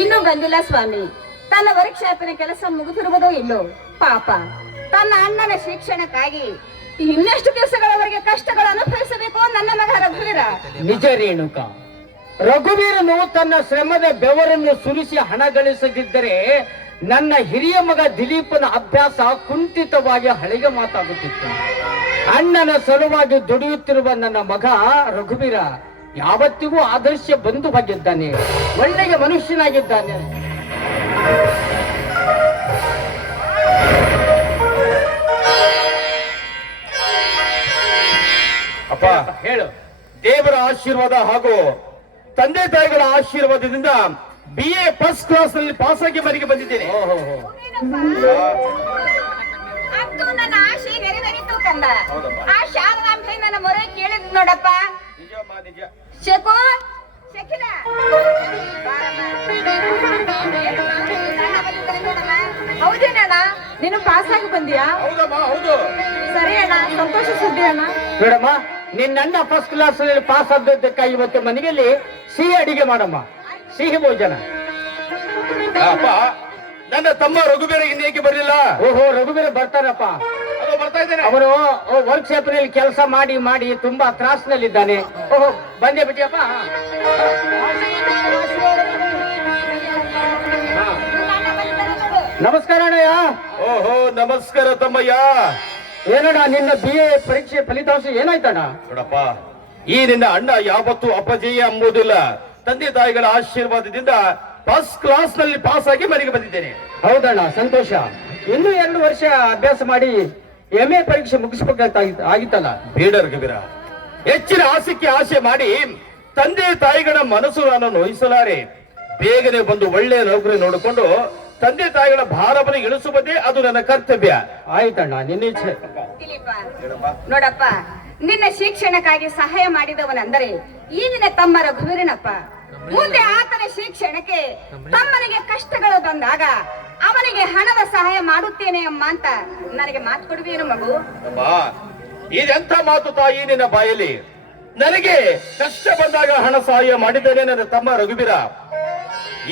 ಇನ್ನೂ ಬಂದಿಲ್ಲ ಸ್ವಾಮಿ. ತನ್ನ ವರ್ಕ್ಶಾಪಿನ ಕೆಲಸ ಮುಗಿದಿರುವುದೋ ಇಲ್ಲೋ. ಪಾಪ ತನ್ನ ಅಣ್ಣನ ಶಿಕ್ಷಣಕ್ಕಾಗಿ ಇನ್ನೆಷ್ಟು ದಿವಸಗಳವರೆಗೆ ಕಷ್ಟಗಳನ್ನು ಅನುಭವಿಸಬೇಕು ನನ್ನ ಮಗ ರಘುವೀರ. ನಿಜ ರೇಣುಕ, ರಘುವೀರನು ತನ್ನ ಶ್ರಮದ ಬೆವರನ್ನು ಸುರಿಸಿ ಹಣ ಗಳಿಸದಿದ್ದರೆ ನನ್ನ ಹಿರಿಯ ಮಗ ದಿಲೀಪನ ಅಭ್ಯಾಸ ಕುಂಠಿತವಾಗಿ ಹಳೆಗೆ ಮಾತಾಗುತ್ತಿತ್ತು. ಅಣ್ಣನ ಸಲುವಾಗಿ ದುಡಿಯುತ್ತಿರುವ ನನ್ನ ಮಗ ರಘುವೀರ ಯಾವತ್ತಿಗೂ ಆದರ್ಶ ಬಂಧುವಾಗಿದ್ದಾನೆ, ಒಳ್ಳೆಯ ಮನುಷ್ಯನಾಗಿದ್ದಾನೆ. ಅಪ್ಪ ಹೇಳು. ದೇವರ ಆಶೀರ್ವಾದ ಹಾಗೂ ತಂದೆ ತಾಯಿಗಳ ಆಶೀರ್ವಾದದಿಂದ BA ಫಸ್ಟ್ ಕ್ಲಾಸ್ ನಲ್ಲಿ ಪಾಸ್ ಆಗಿ ಮನೆಗೆ ಬಂದಿದ್ದೇನೆ. ಅದು ನನ್ನ ಆಶೆ ನೆರವೇರಿತು ಕಂದ. ಆ ಶಾರದಾಂಬೆ ನನ್ನ ಮೊರೆ ಕೇಳಿದ್ ನೋಡಪ್ಪ. ಶಕು ಶಕಿನ ಹೌದೇನಣ್ಣ, ನೀನು ಪಾಸ್ ಆಗಿ ಬಂದಿಯಾ? ಹೌದು. ಸರಿ ಅಣ್ಣ, ಸಂತೋಷ ಸುದ್ದಿ ಅಣ್ಣ. ನೋಡಮ್ಮ, ನಿನ್ನ ಫಸ್ಟ್ ಕ್ಲಾಸ್ ನಲ್ಲಿ ಪಾಸ್ ಆದದ್ದಕ್ಕಾಗಿ ಇವತ್ತು ಮನೆಯಲ್ಲಿ ಸಿಹಿ ಅಡಿಗೆ ಮಾಡಮ್ಮ, ಸಿಹಿ ಭೋಜನ. ಅಪ್ಪ, ನನ್ನ ತಮ್ಮ ರಘುವೀರ ಇನ್ನೇಕೆ ಬರಲಿಲ್ಲ? ಓಹೋ, ರಘುವೀರ ಬರ್ತಾರಪ್ಪ. ಬರ್ತಾ ಇದ್ದೇನೆ. ಅವನು ವರ್ಕ್ಶಾಪ್ ನಲ್ಲಿ ಕೆಲಸ ಮಾಡಿ ತುಂಬಾ ತ್ರಾಸ್ನಲ್ಲಿದ್ದಾನೆ. ಓಹೋ, ಬಂದೇ ಬಿಟ್ಟಿಯಪ್ಪ. ನಮಸ್ಕಾರ ಅಣ್ಣಯ್ಯ. ಓಹೋ, ನಮಸ್ಕಾರ ತಮ್ಮಯ್ಯ. ಏನಣ್ಣ, ನಿನ್ನ BA ಪರೀಕ್ಷೆ ಫಲಿತಾಂಶ ಏನಾಯ್ತಣ್ಣ? ನೋಡಪ್ಪ, ಈ ನಿನ್ನ ಅಣ್ಣ ಯಾವತ್ತೂ ಅಪಜಯ ಎಂಬುದಿಲ್ಲ. ತಂದೆ ತಾಯಿಗಳ ಆಶೀರ್ವಾದದಿಂದ ಫಸ್ಟ್ ಕ್ಲಾಸ್ ನಲ್ಲಿ ಪಾಸ್ ಆಗಿ ಮನೆಗೆ ಬಂದಿದ್ದೇನೆ. ಹೌದಣ್ಣ, ಸಂತೋಷ. ಇನ್ನೂ 2 ವರ್ಷ ಅಭ್ಯಾಸ ಮಾಡಿ MA ಪರೀಕ್ಷೆ ಮುಗಿಸ್ಬೇಕಾಗಿತ್ತಲ್ಲ. ಬೇಡ ರಘುವೀರ, ಹೆಚ್ಚಿನ ಆಸಕ್ತಿ ಆಸೆ ಮಾಡಿ ತಂದೆ ತಾಯಿಗಳ ಮನಸ್ಸು ನಾನು ನೋಯಿಸಲಾರೆ. ಬೇಗನೆ ಬಂದು ಒಳ್ಳೆಯ ನೌಕರಿ ನೋಡಿಕೊಂಡು ತಂದೆ ತಾಯಿಗಳ ಭಾರವನ್ನು ಇಳಿಸುವುದೇ ಅದು ನನ್ನ ಕರ್ತವ್ಯ. ಆಯ್ತಣ್ಣ, ನಿನ್ನ ಇಚ್ಛೆ. ದಿಲೀಪ, ನೋಡಪ್ಪ, ನಿನ್ನ ಶಿಕ್ಷಣಕ್ಕಾಗಿ ಸಹಾಯ ಮಾಡಿದವನೆಂದರೆ ಈ ನಿನ್ನ ತಮ್ಮ ರಘುವೀರನಪ್ಪ. ಮುಂದೆ ಆತನ ಶಿಕ್ಷಣಕ್ಕೆ ತಮ್ಮನಿಗೆ ಕಷ್ಟಗಳು ಬಂದಾಗ ಅವನಿಗೆ ಹಣದ ಸಹಾಯ ಮಾಡುತ್ತೇನೆ ಅಮ್ಮ ಅಂತ ನನಗೆ ಮಾತು ಕೊಡುವೇನು ಮಗು? ಇದೆಂಥ ಮಾತು ತಾಯಿ ನಿನ್ನ ಬಾಯಲ್ಲಿ? ನನಗೆ ಕಷ್ಟ ಬಂದಾಗ ಹಣ ಸಹಾಯ ಮಾಡಿದ್ದೇನೆ ನನ್ನ ತಮ್ಮ ರಘುವೀರ.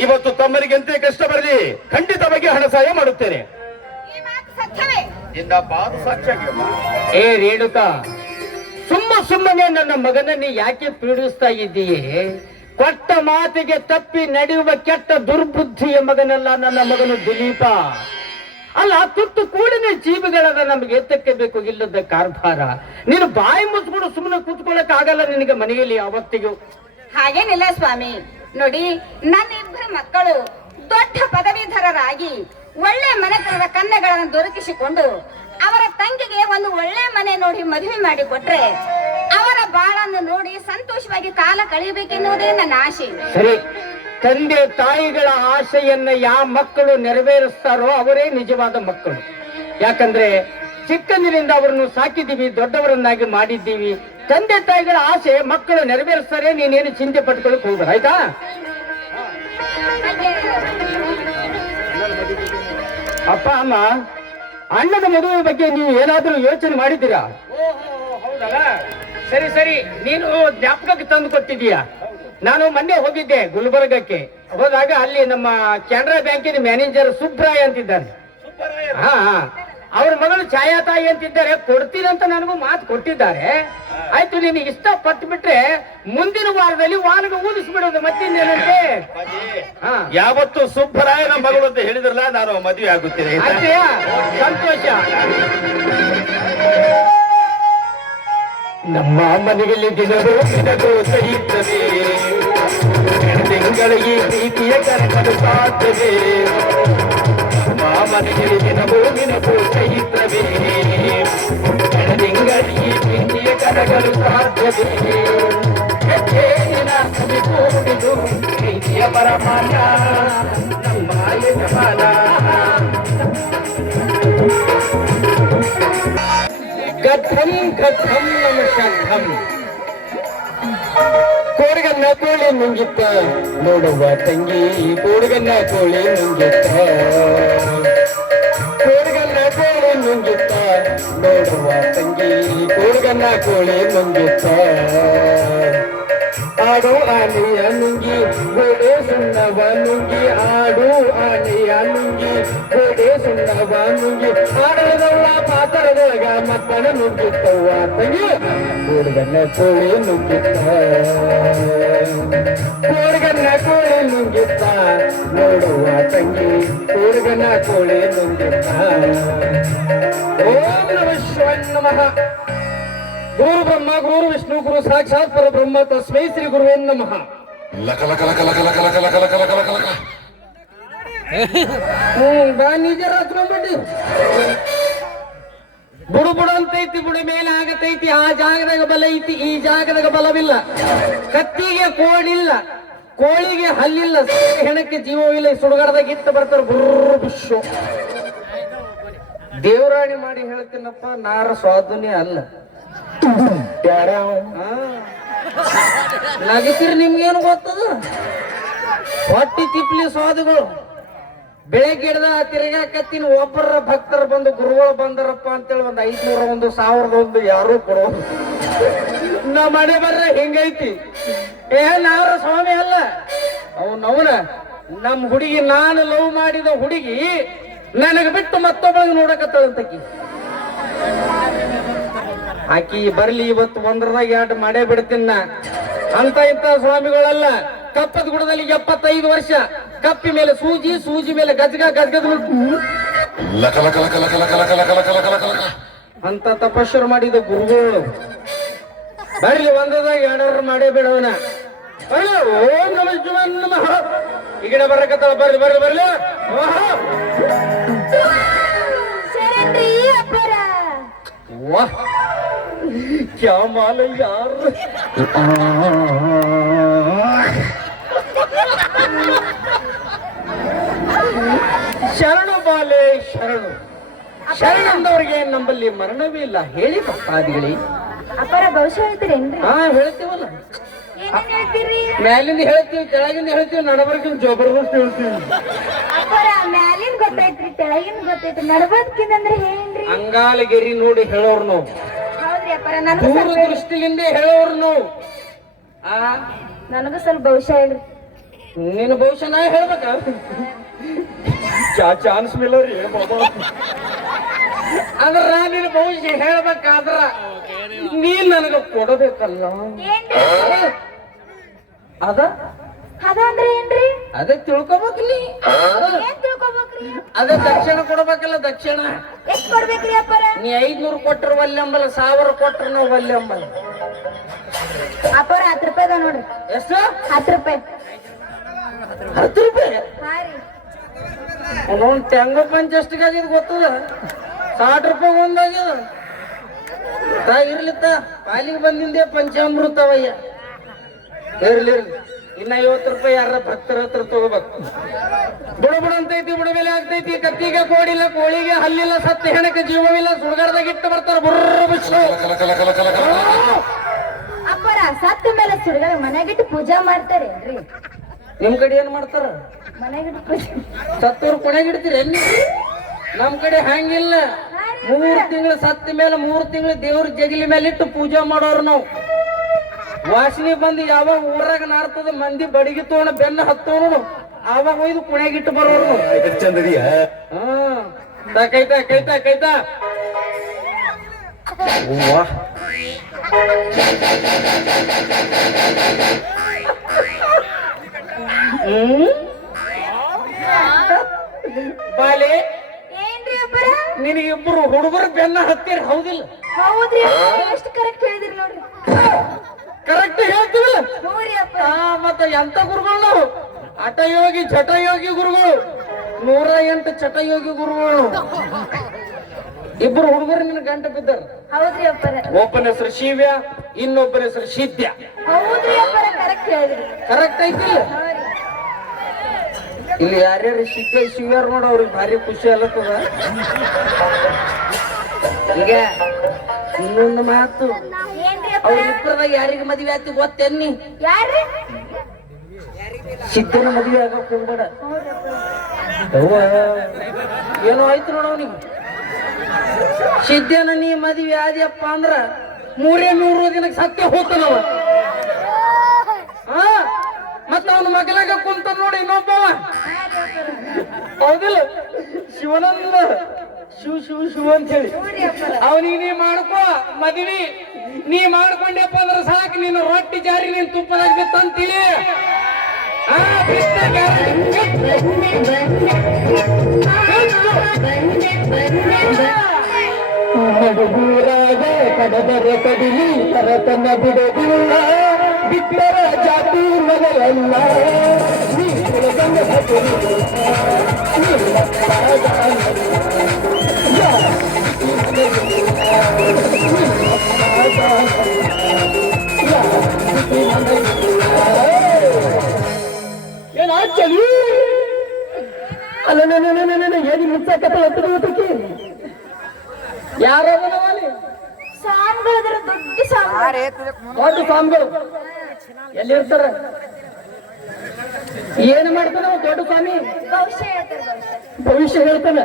ಇವತ್ತು ತಮ್ಮನಿಗೆ ಎಂತೆ ಕಷ್ಟ ಬರಲಿ, ಖಂಡಿತವಾಗಿ ಹಣ ಸಹಾಯ ಮಾಡುತ್ತೇನೆ. ಈ ಮಾತು ಸತ್ಯವೇ? ನಿನ್ನ ಪಾದ ಸಾಕ್ಷಿಯಾಗಿರಮ್ಮ. ಏ ರೇಣುಕಾ, ಸುಮ್ಮನೆ ನನ್ನ ಮಗನನ್ನು ಯಾಕೆ ಪೀಡಿಸ್ತಾ ಇದ್ದೀಯೇ? ಕೊಟ್ಟ ಮಾತಿಗೆ ತಪ್ಪಿ ನಡೆಯುವ ಕೆಟ್ಟ ದುರ್ಬುದ್ಧಿಯ ಮಗನಲ್ಲ ನನ್ನ ಮಗನು ದಿಲೀಪ. ಅಲ್ಲ, ತುತ್ತು ಕೂಡಿನ ಜೀವಿಗಳದ ನಮಗೆ ಎತ್ತಕ್ಕೆ ಬೇಕು ಇಲ್ಲದ ಕಾರ್ಭಾರ. ನೀನು ಬಾಯಿ ಮುಚ್ಕೊಂಡು ಸುಮ್ಮನೆ ಕೂತ್ಕೊಳ್ಳಕ್ ಆಗಲ್ಲ ನಿನಗೆ ಮನೆಯಲ್ಲಿ ಯಾವತ್ತಿಗೂ. ಹಾಗೇನಿಲ್ಲ ಸ್ವಾಮಿ. ನೋಡಿ, ನನ್ನ 2 ಮಕ್ಕಳು ದೊಡ್ಡ ಪದವೀಧರರಾಗಿ ಒಳ್ಳೆ ಮನೆತನದ ಕನ್ಯೆಗಳನ್ನು ದೊರಕಿಸಿಕೊಂಡು ಅವರ ತಂಗಿಗೆ ಒಂದು ಒಳ್ಳೆ ಮನೆ ನೋಡಿ ಮದುವೆ ಮಾಡಿ ಕೊಟ್ರೆ ಅವರ ಬಾಳನ್ನು ನೋಡಿ ಸಂತೋಷವಾಗಿ ಕಾಲ ಕಳೆಯಬೇಕೆನ್ನುವುದೇ ನನ್ನ ಆಶೆ. ಸರಿ, ತಂದೆ ತಾಯಿಗಳ ಆಶೆಯನ್ನ ಯಾವ ಮಕ್ಕಳು ನೆರವೇರಿಸ್ತಾರೋ ಅವರೇ ನಿಜವಾದ ಮಕ್ಕಳು. ಯಾಕಂದ್ರೆ ಚಿಕ್ಕಂದಿನಿಂದ ಅವರನ್ನು ಸಾಕಿದ್ದೀವಿ, ದೊಡ್ಡವರನ್ನಾಗಿ ಮಾಡಿದ್ದೀವಿ. ತಂದೆ ತಾಯಿಗಳ ಆಸೆ ಮಕ್ಕಳು ನೆರವೇರಿಸ್ತಾರೆ, ನೀನೇನು ಚಿಂತೆ ಪಟ್ಕೊಳ್ಳಕ್ ಹೋಗ್ಬೇಡ, ಆಯ್ತಾ? ಅಪ್ಪ ಅಮ್ಮ, ಅಣ್ಣನ ಮದುವೆ ಬಗ್ಗೆ ನೀವು ಏನಾದ್ರೂ ಯೋಚನೆ ಮಾಡಿದ್ದೀರಾ? ಹೌದಲ್ಲ, ಸರಿ, ನೀನು ಜ್ಞಾಪಕಕ್ಕೆ ತಂದು ಕೊಟ್ಟಿದ್ದೀಯಾ. ನಾನು ಮೊನ್ನೆ ಹೋಗಿದ್ದೆ ಗುಲ್ಬರ್ಗಕ್ಕೆ. ಹೋದಾಗ ಅಲ್ಲಿ ನಮ್ಮ ಕೆನರಾ ಬ್ಯಾಂಕಿನ ಮ್ಯಾನೇಜರ್ ಸುಬ್ರಾಯ್ ಅಂತಿದ್ದಾನೆ. ಅವ್ರ ಮಗಳು ಛಾಯಾತಾಯಿ ಅಂತಿದ್ದಾರೆ. ಕೊಡ್ತೀನಂತ ನನಗೂ ಮಾತು ಕೊಟ್ಟಿದ್ದಾರೆ. ಆಯ್ತು, ನೀನು ಇಷ್ಟ ಪಟ್ಟು ಬಿಟ್ರೆ ಮುಂದಿನ ವಾರದಲ್ಲಿ ವಾನಗ ಊದಿಸ್ಬಿಡೋದು, ಮತ್ತಿನ್ನೇನಂತೆ. ಯಾವತ್ತು ಸುಬ್ಬರಾಯನ ಮಗಳು ಅಂತ ಹೇಳಿದ್ರಲ್ಲ, ನಾನು ಮದುವೆ ಆಗುತ್ತೇನೆ. ಸಂತೋಷ. ನಮ್ಮ ಮನೆಯಲ್ಲಿ ದಿನವೂ ಸಹಿತವೇ, ತಿಂಗಳಿಗೆ ಪ್ರೀತಿಯ ಕರೆಗಳು ಸಾಧ್ಯವೇ. ನಮ್ಮ ಮನೆಯಲ್ಲಿ ದಿನವೂ ಸಹಿತವೇ, ತಿಂಗಳಿಗೆ ಪ್ರೀತಿಯ ಕರೆಗಳು ಸಾಧ್ಯವೇ. ಕೂಡಿದು ಪ್ರೀತಿಯ ಪರಮಾನ ನಮ್ಮ ಯಜಮಾನ. ಕಥಂ ಕಥಂ ನಮ ಶಂಖಂ. ಕೋಡಿಗನ್ನ ಕೋಳಿ ನುಂಗಿತ್ತ ನೋಡುವ ತಂಗಿ, ಕೋಡಿಗನ್ನ ಕೋಳಿ ನುಂಗಿತ್ತ. ಕೋಡಿಗನ್ನ ಕೋಳಿ ನುಂಗಿತ್ತ ನೋಡುವ ತಂಗಿ, ಕೋಡಿಗನ್ನ ಕೋಳಿ ನುಂಗಿತ್ತ. ಆಡು ಆನೆಯ ನುಂಗಿ ಗೋಡೆ ಸುಣ್ಣವ ನುಂಗಿ ಆಡು ಆನೆಯ ನುಂಗಿ ಗೋಡೆ ಸುಣ್ಣವ ನುಂಗಿ ಆಡದವ್ವ ಪಾತರದೊಳಗ ಮಕ್ಕಳ ನುಗ್ಗಿತ್ತವ್ವ ತಂಗಿ ಹುಡುಗನ್ನ ಕೋಳಿ ನುಗ್ಗಿತ್ತ ಹುಡುಗನ್ನ ಕೋಳಿ ನುಗ್ಗಿತ್ತ ನೋಡುವ ತಂಗಿ ಹುಡುಗನ ಕೋಳಿ ನುಗ್ಗಿತ್ತ ಓಂ ನಮಃ ಶಿವಾಯ ನಮಃ ಗುರು ಬ್ರಹ್ಮ ಗುರು ವಿಷ್ಣು ಗುರು ಸಾಕ್ಷಾತ್ ಪರಬ್ರಹ್ಮ ತಸ್ಮೈ ಶ್ರೀ ಗುರುವೇ ನಮಃ ಲಕ ಲಕ ಲಕ ಲಕ ಲಕ ಲಕ ಲಕ ಲಕ ಲಕ ಲಕ ಲಕ. ಬಾ ನಿಜ ಹಚ್ಕೊಂಡ್ಬಿಟ್ಟು ಬುಡು ಬುಡು ಅಂತೈತಿ ಬುಡು ಮೇಲೆ ಆಗತೈತಿ ಆ ಜಾಗದಾಗ ಬಲ ಐತಿ ಈ ಜಾಗದಾಗ ಬಲವಿಲ್ಲ ಕತ್ತಿಗೆ ಕೋಡಿಲ್ಲ ಕೋಳಿಗೆ ಹಲ್ಲಿಲ್ಲ ಹೆಣಕ್ಕೆ ಜೀವವಿಲ್ಲ ಈ ಸುಡುಗಾಡದಾಗ ಇತ್ತ ಬರ್ತಾರ ಗುರು ವಿಶ್ವ ದೇವರಾಣಿ ಮಾಡಿ ಹೇಳ್ತೀನಪ್ಪ ನಾರ ಸ್ವಾದುನೇ ಅಲ್ಲ ನಗಸಿರಿ ನಿಮ್ಗೇನು ಗೊತ್ತದ ಹೊಟ್ಟಿ ತಿಪ್ಲಿ ಸ್ವಾದುಗಳು ಬೆಳಗ್ಗೆ ಹಿಡ್ದ ತಿರುಗಾಕತ್ತಿನ ಒಬ್ಬರ ಭಕ್ತರು ಬಂದು ಗುರುಗಳು ಬಂದರಪ್ಪ ಅಂತೇಳಿ 500 1,000 ಯಾರು ಕೊಡೋದು ನಮ್ಮ ಮನೆ ಬರ್ರ ಹಿಂಗೈತಿ ನಾವ್ರ ಸ್ವಾಮಿ ಅಲ್ಲ ಅವನ ನಮ್ಮ ಹುಡುಗಿ ನಾನು ಲವ್ ಮಾಡಿದ ಹುಡುಗಿ ನನಗೆ ಬಿಟ್ಟು ಮತ್ತೊಬ್ಬಳಿಗೆ ನೋಡಕತ್ತಳಂತಕಿ ಆಕಿ ಬರ್ಲಿ ಇವತ್ತು ಒಂದ್ರದಾಗ 2 ಮಾಡೇ ಬಿಡ್ತೀನ ಅಂತ ಇಂತ ಸ್ವಾಮಿಗಳಲ್ಲ ಕಪ್ಪದ ಗುಡದಲ್ಲಿ 75 ವರ್ಷ ಕಪ್ಪಿ ಮೇಲೆ ಸೂಜಿ ಸೂಜಿ ಮೇಲೆ ಗಜಗ ಗಜಗದ ಲಕ ಲಕ ಲಕ ಲಕ ಲಕ ಲಕ ಲಕ ಲಕ ಲಕ ಲಕ ಲಕ. ಅಂತ ತಪಸ್ಸರು ಮಾಡಿದ ಗುರುಗಳು ಬರ್ಲಿ ಒಂದದಾಗ 2 ಮಾಡೇ ಬಿಡವನ ಓಂ ನಮಃ ಶಿವಾಯ ನಮಃ ಈ ಕಡೆ ಬರಕತ್ತಾಳ ಬರ್ಲಿ ಬರ್ಲಿ ಬರ್ಲಿ ಶರಣ್ರಿ ಅಪ್ಪರ वाह क्या माल है यार ಶರಣು ಬಾಲೆ ಶರಣು ಶರಣಂದವ್ರಿಗೆ ನಮ್ಮಲ್ಲಿ ಮರಣವೇ ಇಲ್ಲ ಹೇಳಿ ಭಕ್ತಾದಿಗಳೇ ಅಪ್ಪರ ಭವಿಷ್ಯ ಹೇಳ್ತೀರೇನ್ರಿ ಹಾ ಹೇಳ್ತೀವಲ್ಲ ಏನೇನ್ ಹೇಳ್ತೀರಿ ಮ್ಯಾಲಿಂದ ಹೇಳ್ತೀವಿ ಕೆಳಗಿಂದ ಹೇಳ್ತೀವಿ ನಡಬರ್ಕಿಂದ ಜಬರ್ದಸ್ತ್ ಹೇಳ್ತೀವಿ ಅಪ್ಪರ ಮ್ಯಾಲಿನ್ ಗೊತ್ತೈತ್ರಿ ತೆಳಗಿನ ಗೊತ್ತೈತ್ರಿ ನಡಬರ್ಕಿಂದಂದ್ರೆ ಏನ್ರಿ ಅಂಗಾಲಗೆರಿ ನೋಡಿ ಹೇಳೋರು ನಾವು ಹೌದ್ರಿ ಅಪ್ಪರ ನನಗೂ ದೂರ ದೃಷ್ಟಿಲಿಂದ ಹೇಳೋರು ನಾವು ನನಗೂ ಸ್ವಲ್ಪ ಭವಿಷ್ಯ ಹೇಳ್ರಿ ನಿನ್ನ ಭವಿಷ್ಯ ನಾ ಹೇಳ್ಬೇಕ ಚಾನ್ಸ್ ಮಿಲ್ಲ ರೀ ಬಾಬಾ ಅದ್ರ ನಿನ್ನ ಭವಿಷ್ಯ ಹೇಳ್ಬೇಕಾದ್ರ ನೀನ್ ನನಗ ಕೊಡಬೇಕಲ್ಲ ಅದ ಅದ ಅಂದ್ರೆ ಏನ್ರಿ ಅದೇ ತಿಳ್ಕೊಬೇಕಲ್ಲಿ ಏನ್ ತಿಳ್ಕೊಬೇಕ್ರಿ ಅದೇ ದಕ್ಷಿಣ ಕೊಡ್ಬೇಕಲ್ಲ ದಕ್ಷಿಣ ಎಷ್ಟ್ ಕೊಡ್ಬೇಕ್ರಿ ಅಪ್ಪರ ನೀ 500 ಕೊಟ್ರ ಒಲ್ಲೆಂಬಲ್ಲ 1000 ಕೊಟ್ರ ನಾವು ಒಲ್ಲೆಂಬಲ್ಲ ಅಪ್ಪರ 10 ರೂಪಾಯಿ ನೋಡ್ರಿ ಎಷ್ಟು 10 ರೂಪಾಯಿ 10 ರೂಪಾಯಿ ಹಾ ರೀ ಅವನೊಂದು ತೆಂಗ ಪಂಚ ಎಷ್ಟಿಗಾಗಿದ್ ಗೊತ್ತದ 60 ರೂಪಾಯಿ ಒಂದಾಗ್ಯದ ಇರ್ಲಿತ್ತ ಪಾಲಿಗೆ ಬಂದಿಂದೆ ಪಂಚಾಮೃತವಯ್ಯ ಇರ್ಲಿ ಇನ್ನ 50 ರೂಪಾಯಿ ಯಾರ ಭಕ್ತರ ಹತ್ರ ತಗೋಬೇಕು ಬುಡ ಬುಡ ಅಂತೈತಿ ಬುಡ ಮೇಲೆ ಆಗ್ತೈತಿ ಕತ್ತಿಗೆ ಕೋಡಿಲ್ಲ ಕೋಳಿಗೆ ಹಲ್ಲಿಲ್ಲ ಸತ್ತ ಹೆಣಕ್ಕೆ ಜೀವವಿಲ್ಲ ಸುಡುಗಾಡದಾಗ ಇಟ್ಟು ಬರ್ತಾರ ಅಪ್ಪರ ಸತ್ತ ಮೇಲೆ ಸುಡುಗಾಡ ಮನೆಗಿಟ್ಟು ಪೂಜಾ ಮಾಡ್ತಾರೇನ್ರಿ ನಿಮ್ ಕಡೆ ಏನ್ ಮಾಡ್ತಾರ ಮನೆಗಿಟ್ಟು ಪೂಜೆ ಸತ್ತವ್ರು ಕೊನೆಗಿಡ್ತೀರಿ ನಮ್ ಕಡೆ ಹಂಗಿಲ್ಲ 3 ತಿಂಗಳು ಸತ್ತ ಮೇಲೆ 3 ತಿಂಗಳು ದೇವ್ರ ಜಗಲಿ ಮೇಲೆ ಇಟ್ಟು ಪೂಜೆ ಮಾಡೋರು ನಾವು ವಾಸನೆ ಬಂದು ಯಾವಾಗ ಊರಾಗ ನಾರ್ತದ ಮಂದಿ ಬಡಿಗೆ ತೋಣ ಬೆನ್ನ ಹತ್ತೋನು ಆವಾಗ ಒಯ್ದು ಕುಣೆಗಿಟ್ಟು ಬರೋರು ಚಂದದಿಯ ಕೈತಾ ಕೈತಾ ಕೈತಾ ಬಾಲೆ ಏನ್ರಿ ಅಪ್ಪರ ನಿನಗಿಬ್ಬರು ಹುಡುಗರು ಬೆನ್ನ ಹತ್ತಿರ ಹೌದಿಲ್ಲ ಹೌದ್ರಿ ಎಷ್ಟು ಕರೆಕ್ಟ್ ಹೇಳಿದ್ರಿ ನೋಡ್ರಿ ಕರೆಕ್ಟ್ ಹೇಳ್ತೀವಲ್ಲ ಹೂರಿ ಅಪ್ಪ ಮತ್ತೆ ಎಂತ ಗುರುಗಳು ನಾವು ಹಠಯೋಗಿ ಚಟಯೋಗಿ ಗುರುಗಳು 108 ಚಟಯೋಗಿ ಗುರುಗಳು ಇಬ್ಬರು ಹುಡುಗರು ನಿನ್ನ ಗಂಟೆ ಬಿದ್ದಾರ ಹೌದ್ರಿ ಅಪ್ಪರ ಒಬ್ಬನ ಹೆಸರು ಶಿವ್ಯ ಇನ್ನೊಬ್ಬನ ಹೆಸರು ಸಿದ್ಯ ಹೌದ್ರಿ ಅಪ್ಪರ ಕರೆಕ್ಟ್ ಹೇಳಿದ್ರಿ ಕರೆಕ್ಟ್ ಐತಿಲ್ಲ ಇಲ್ಲಿ ಯಾರ್ಯಾರು ಸಿದ್ಯ ಶಿವ್ಯಾರ ನೋಡ ಅವ್ರಿಗೆ ಭಾರಿ ಖುಷಿ ಅಲ್ಲತ್ತದ ಈಗ ಇನ್ನೊಂದು ಮಾತು ಏನ್ರಿ ಅವ್ರಿಬ್ಬರದಾಗ ಯಾರಿಗೆ ಮದುವೆ ಆತಿ ಗೊತ್ತೇನಿ ಯಾರ್ರಿ ಸಿದ್ಧನ ಮದುವೆ ಆಗಕ್ ಹೋಗ್ಬೇಡ ಏನೋ ಆಯ್ತು ನೋಡ ಅವನಿಗೆ ಸಿದ್ಧನ ನೀ ಮದುವೆ ಆದ್ಯಪ್ಪ ಅಂದ್ರ 3 ದಿನಕ್ಕೆ ಸತ್ಯ ಹೋಗ್ತಾನವ ಮತ್ತ ಅವನ ಮಗಲಾಗ ಕುಂತ ನೋಡಿ ಇನ್ನೊಬ್ಬವ ಹೌದಿಲ್ಲ ಶಿವನಂದ ಶಿವ ಶಿವ ಶಿವ ಅಂತ ಹೇಳಿ ಅವನಿಗೆ ನೀ ಮಾಡ್ಕೋ ಮದ್ವಿ ನೀ ಮಾಡ್ಕೊಂಡ್ಯಪ್ಪ ಅಂದ್ರೆ ಸಾಕು ನೀನು ರೊಟ್ಟಿ ಜಾರಿ ನೀನ್ ತುಪ್ಪದಾಗ ಬಿತ್ತಂತೀವಿ ಕಡದರ ಕಡಿಲಿ ಕರತನ ಬಿಡೋದಿಲ್ಲ ಬಿಟ್ಟರ ಜಾತಿ ಮನೆಯಲ್ಲ ನೀ ಕುಲದಂಗ ಏನಾಚಲಿ ಅಲ್ಲ ಏನಿ ಮುಚ್ಚಾಕತ್ತ ಹೊತ್ತಕ್ಕೆ ಯಾರು ಸ್ವಾಮಿಗಳಿದ್ರೆ ದೊಡ್ಡ ಸ್ವಾಮಿ ದೊಡ್ಡ ಸ್ವಾಮಿಗಳು ಎಲ್ಲಿರ್ತಾರ ಏನು ಮಾಡ್ತಾನ ದೊಡ್ಡ ಸ್ವಾಮಿ ಭವಿಷ್ಯ ಹೇಳ್ತಾರೆ ಭವಿಷ್ಯ ಹೇಳ್ತಾನ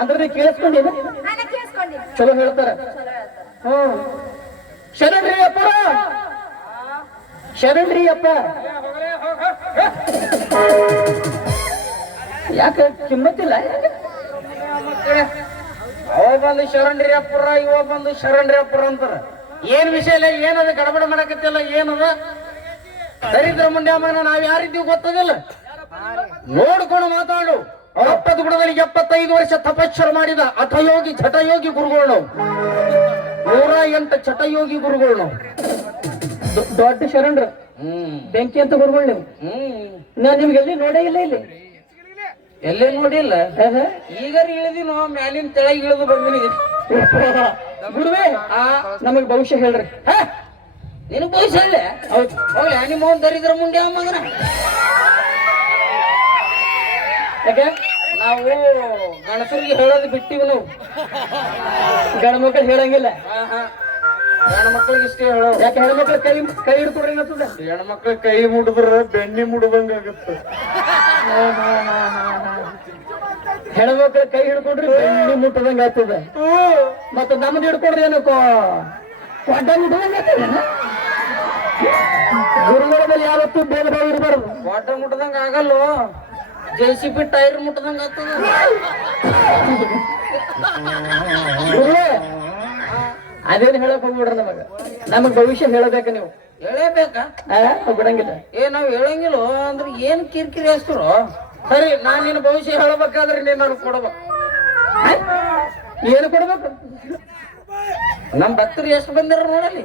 ಅಂದ್ರೆ ನೀ ಕೇಳಿಸ್ಕೊಂಡೇನು ನಾನು ಕೇಳಿಸ್ಕೊಂಡಿದ್ದೀನಿ ಚಲೋ ಹೇಳ್ತಾರ ಹ್ಮ್ ಶರಣ್ರಿ ಅಪ್ಪ ಶರಣ್ರಿ ಅಪ್ಪ ಯಾಕ ಕಿಮ್ಮತ್ತಿಲ್ಲ ಅವ ಬಂದು ಶರಣ್ರಿಯಪ್ಪುರ ಇವ ಬಂದು ಶರಣ್ರಿಯಪ್ಪುರ ಅಂತಾರ ಏನ್ ವಿಷಯ ಇಲ್ಲ ಏನದ ಗಡಬಡ ಮಾಡಕತ್ತಿಲ್ಲ ಏನದ ದರಿದ್ರ ಮುಂದೆ ಮಗನ ನಾವ್ ಯಾರಿದ್ದೀವಿ ಗೊತ್ತದಿಲ್ಲ ನೋಡ್ಕೊಂಡು ಮಾತಾಡು 70 ಗುಣದಲ್ಲಿ 75 ವರ್ಷ ತಪಶ್ಚರ ಮಾಡಿದ ಹಠಯೋಗಿ ಛಟಯೋಗಿ ಗುರುಗಳು ನಾವು 108 ಚಟಯೋಗಿ ಗುರುಗಳು ನಾವು ದೊಡ್ಡ ಶರಣರು ಬೆಂಕಿ ಅಂತ ಗುರುಗಳು ನೀವು ನಾನ್ ನಿಮ್ಗೆ ಎಲ್ಲಿ ನೋಡೇ ಇಲ್ಲ ಇಲ್ಲಿ ಎಲ್ಲೇ ನೋಡಿಲ್ಲ ಈಗ ಇಳಿದಿನೋ ಮ್ಯಾಲಿನ ತೆಳಗೆ ಇಳಿದು ಬಂದಿನಿ ಗುರುವೇ ನಮಗ್ ಭವಿಷ್ಯ ಹೇಳ್ರಿ ನಿನಗ್ ಭವಿಷ್ಯ ಹೇಳಿ ಹೌದು ನಿಮ್ಮ ಅವ್ನ್ ದರಿದ್ರ ಮುಂದೆ ಮಗನ ಯಾಕೆ ನಾವು ಗಣಸರಿಗೆ ಹೇಳೋದು ಬಿಟ್ಟಿವಿ ನಾವು ಗಂಡ ಮಕ್ಳು ಹೇಳಂಗಿಲ್ಲ ಗಂಡ ಮಕ್ಳಿಗೆ ಇಷ್ಟೇ ಹೇಳೋ ಯಾಕೆ ಹೆಣ್ಮಕ್ಳು ಕೈ ಕೈ ಹಿಡ್ಕೊಡ್ರಿ ಅನ್ನತ್ತದ ಹೆಣ್ಮಕ್ಳ ಕೈ ಮುಡಿದ್ರ ಬೆನ್ನಿ ಮುಡ್ದಂಗ ಆಗತ್ತ ಹೆಣ್ಮಕ್ಳು ಕೈ ಹಿಡ್ಕೊಂಡ್ರಿ ಬೆಣ್ಣಿ ಮುಟ್ಟದಂಗ ಆಗ್ತದ ಮತ್ತ ನಮ್ದು ಹಿಡ್ಕೊಂಡ್ರಿ ಏನು ಕೊಡ್ಡ ಮುಟ್ಟದಂಗ ಆಗ್ತದೇನ ಗುರುಗಳ ಮೇಲೆ ಯಾವತ್ತೂ ಭೇದ ಭಾವ ಇರಬಾರ್ದು ವಾಟ ಮುಟ್ಟದಂಗ ಆಗಲ್ಲೋ JCB ಟೈರ್ ಮುಟ್ಟದಂಗ ಆಗ್ತದ ಗುರುವೇ ಅದೇನು ಹೇಳಕ್ ಹೋಗ್ಬಿಡ್ರಿ ನಮಗ್ ಭವಿಷ್ಯ ಹೇಳಬೇಕ ನೀವು ಹೇಳಬೇಕಾ ಬಿಡಂಗಿಲ್ಲ ನಾವ್ ಹೇಳಂಗಿಲ್ಲ ಅಂದ್ರೆ ಏನ್ ಕಿರಿಕಿರಿ ಹಚ್ತರು ಸರಿ ನಾನ್ ನಿನ್ನ ಭವಿಷ್ಯ ಹೇಳಬೇಕಾದ್ರೆ ನೀನ್ ನನಗೆ ಕೊಡ್ಬೇಕು ಏನು ಕೊಡ್ಬೇಕು ನಮ್ ಭಕ್ತರು ಎಷ್ಟು ಬಂದಿರ ನೋಡಲಿ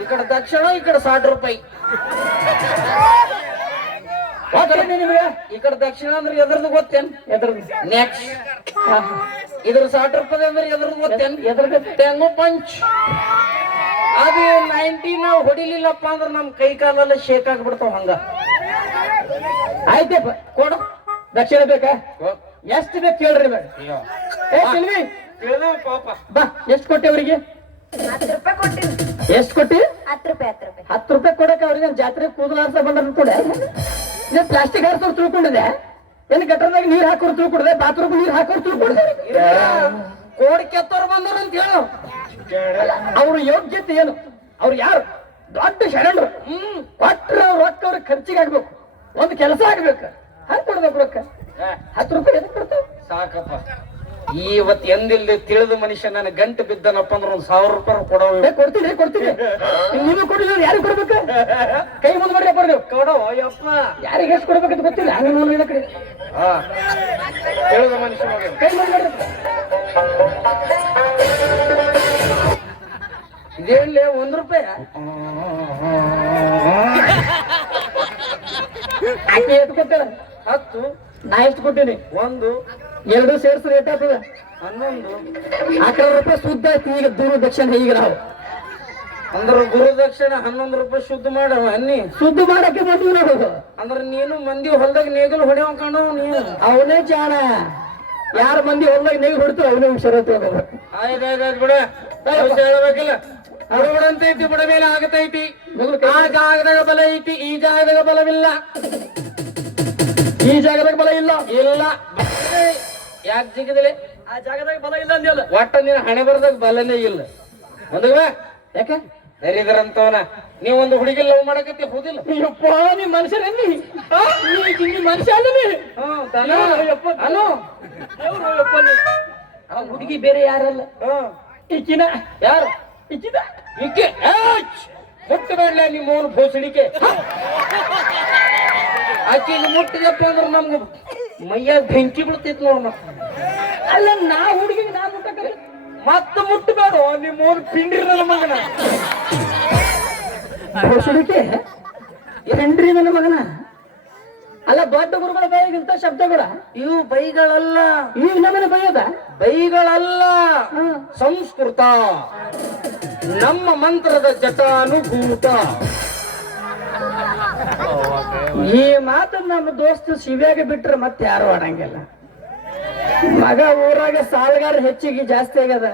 ಈ ಕಡೆ ದಕ್ಷಿಣ ಈ ಕಡೆ 60 ರೂಪಾಯಿ ನಿಮ್ಗೆ ಈ ಕಡೆ ದಕ್ಷಿಣ ಅಂದ್ರೆ ಎದ್ರದ್ದು ಗೊತ್ತೇನ್ ಎದ್ರದ್ದು ನೆಕ್ಸ್ಟ್ ಇದ್ರ 60 ರೂಪಾಯಿ ಅಂದ್ರೆ ಎದ್ರದ್ದು ಗೊತ್ತೇನ್ ಎದ್ರದ್ದು ತೆಂಗು ಪಂಚ್ ಅದು 90 ನಾವು ಹೊಡಿಲಿಲ್ಲಪ್ಪ ಅಂದ್ರೆ ನಮ್ ಕೈ ಕಾಲೆಲ್ಲ ಶೇಕ್ ಆಗ್ಬಿಡ್ತಾವ ಹಂಗ ಆಯ್ತಪ್ಪ ಕೊಡು ದಕ್ಷಿಣ ಬೇಕಾ ಎಷ್ಟು ಬೇಕು ಕೇಳ್ರಿ ಪಾಪ ಬಾ ಎಷ್ಟು ಕೊಟ್ಟೆ ಅವ್ರಿಗೆ 10 ರೂಪಾಯಿ ಕೊಟ್ಟಿನಿ ಎಷ್ಟು ಕೊಟ್ಟಿ 10 ರೂಪಾಯಿ 10 ರೂಪಾಯಿ ಕೊಡಕ್ಕೆ ಅವ್ರಿಗೆ ಜಾತ್ರೆ ಕೂದಲು ಹಾರ್ಸ ಬಂದ ಕೊಡೆ ನೀನ್ ಪ್ಲಾಸ್ಟಿಕ್ ಹಾರ್ಸೋರು ತಿಳ್ಕೊಂಡಿದೆ ಏನ್ ಗಟ್ಟರದಾಗ ನೀರ್ ಹಾಕೋರು ತಿಳ್ಕೊಡ್ದೆ ಬಾತ್ರೂಮ್ ನೀರ್ ಹಾಕೋರು ತಿಳ್ಕೊಡ್ದೆ ಕೋಡಿ ಕೆತ್ತವ್ರು ಬಂದ್ರು ಅಂತ ಹೇಳು ಅವ್ರ ಯೋಗ್ಯತೆ ಏನು ಅವ್ರು ಯಾರು ದೊಡ್ಡ ಶರಣರು ಕೊಟ್ರ ರೊಕ್ಕ ಅವ್ರಿಗೆ ಖರ್ಚಿಗೆ ಆಗ್ಬೇಕು ಒಂದು ಕೆಲಸ ಆಗ್ಬೇಕು ಹಂಗ್ ಕೊಡ್ಬೇಕು ರೊಕ್ಕ 10 ರೂಪಾಯಿ ಎದಕ್ ಕೊಡ್ತಾವ ಸಾಕಪ್ಪ ಇವತ್ ಎಂದಿಲ್ದೆ ತಿಳಿದ ಮನುಷ್ಯ ನನ್ನ ಗಂಟು ಬಿದ್ದನಪ್ಪ ಅಂದ್ರೆ 1000 ರೂಪಾಯಿ ಕೊಡೋ ಕೊಡ್ತೀನಿ ನೀವು ಕೊಡಿಲ್ಲ ಯಾರಿಗೆ ಕೊಡ್ಬೇಕು ಕೈ ಮುಂದ್ ಮಾಡಿ ಕೊಡ್ರಿ ಕೊಡೋ ಯಪ್ಪ ಯಾರಿಗೆ ಎಷ್ಟು ಕೊಡ್ಬೇಕಂತ ಗೊತ್ತಿಲ್ಲ ಹಂಗ ನೋಡಿ ಕಡೆ ತಿಳಿದ ಮನುಷ್ಯ ಕೈ ಮುಂದ್ ಮಾಡ್ರಿ ಇದೇನ್ಲೇ 1 ರೂಪಾಯಿ ಆಕೆ ಎಷ್ಟು ಕೊಡ್ತಾರ 10 ನಾ ಎಷ್ಟು ಕೊಟ್ಟೀನಿ 1 2 ಸೇರ್ಸಿ ರೇಟ್ ಆಗ್ತದ 11 11 ರೂಪಾಯಿ ಶುದ್ಧ ಆಯ್ತು ಈಗ ದೂರ ದಕ್ಷಿಣ ಈಗ ನಾವು ಅಂದ್ರೆ ಗುರು ದಕ್ಷಿಣ 11 ರೂಪಾಯಿ ಶುದ್ಧ ಮಾಡವ ಅನ್ನಿ ಶುದ್ಧ ಮಾಡಕ್ಕೆ ಬಂದ್ವಿ ನೋಡೋದು ಅಂದ್ರೆ ನೀನು ಮಂದಿ ಹೊಲದಾಗ ನೇಗಲು ಹೊಡೆಯವ ಕಾಣವ ನೀನು ಅವನೇ ಜಾಣ ಯಾರ ಮಂದಿ ಹೊಲ್ದಾಗ ನೇಗಿ ಹೊಡ್ತಾರೆ ಅವನೇ ಹುಷಾರ ಆಯ್ತಾಯ್ತು ಬಿಡ ಹೇಳ್ಬೇಕಿಲ್ಲ ಅಂತ ಐತಿ ಬಿಡ ಮೇಲೆ ಆಗತೈತಿ ಆ ಜಾಗದಾಗ ಬಲ ಐತಿ ಈ ಜಾಗದಾಗ ಬಲವಿಲ್ಲ ಈ ಜಾಗದಾಗ ಬಲ ಇಲ್ಲ ಇಲ್ಲ ಯಾಕೆ ಜಿಗಿದಲೆ ಆ ಜಾಗದಾಗ ಬಲ ಇಲ್ಲ ಅಂದಿಲ್ಲ ಒಟ್ಟ ನೀನು ಹಣೆ ಬರ್ದಾಗ ಬಲನೇ ಇಲ್ಲ ಒಂದವ ಯಾಕೆ ದರಿದ್ರಂತವನ ನೀವೊಂದು ಹುಡುಗಿ ಲವ್ ಮಾಡಕತ್ತಿ ಹೌದಿಲ್ಲ? ಯಪ್ಪ ನೀ ಮನುಷ್ಯರಲ್ಲಿ ನೀ ಮನುಷ್ಯ ಅಲ್ಲ ನೀ. ಅಲೋ ಆ ಹುಡುಗಿ ಬೇರೆ ಯಾರಲ್ಲ, ಈಕಿನ. ಯಾರು? ಈಕಿನ ಈಕೆ ಮುಟ್ಟಬೇಡ್ಲ ನಿಮ್ಮ ಅವನು ಭೋಸಡಿಕೆ. ಆಕಿನ ಮುಟ್ಟಿದಪ್ಪ ಅಂದ್ರೆ ನಮ್ಗೆ ಮೈಯಾಗ ಬೆಂಕಿ ಬೀಳ್ತೈತಿ ನೋಡ್. ಅಲ್ಲ ನಾ ಹುಡುಗಿಗೆ ನಾ ಮುಟ್ಟಕ ಮತ್ತೆ ಮುಟ್ಟಬೇಡ ನಿಮ್ಮ ಅವನು ಪಿಂಡ್ರಿನ ಮಗನ. ಭೋಸಡಿಕೆ ಹೆಂಡ್ರಿ ನನ್ನ ಮಗನ. ಅಲ್ಲ ದೊಡ್ಡ ಗುರುಗಳ ಬೈಗಿಂತ ಶಬ್ದಗಳ ಇವು ಬೈಗಳಲ್ಲ, ಈಗ ನಮ್ಮನೆ ಬೈಯೋದ ಬೈಗಳಲ್ಲ, ಸಂಸ್ಕೃತ, ನಮ್ಮ ಮಂತ್ರದ ಜಟಾನುಭೂತ. ಈ ಮಾತನ್ನ ನಮ್ಮ ದೋಸ್ತ ಶಿವ್ಯಾಗ ಬಿಟ್ರೆ ಮತ್ತೆ ಯಾರು ಆಡಂಗಿಲ್ಲ. ಮಗ ಊರಾಗ ಸಾಲಗಾರ ಹೆಚ್ಚಿಗೆ ಜಾಸ್ತಿ ಆಗ್ಯದ.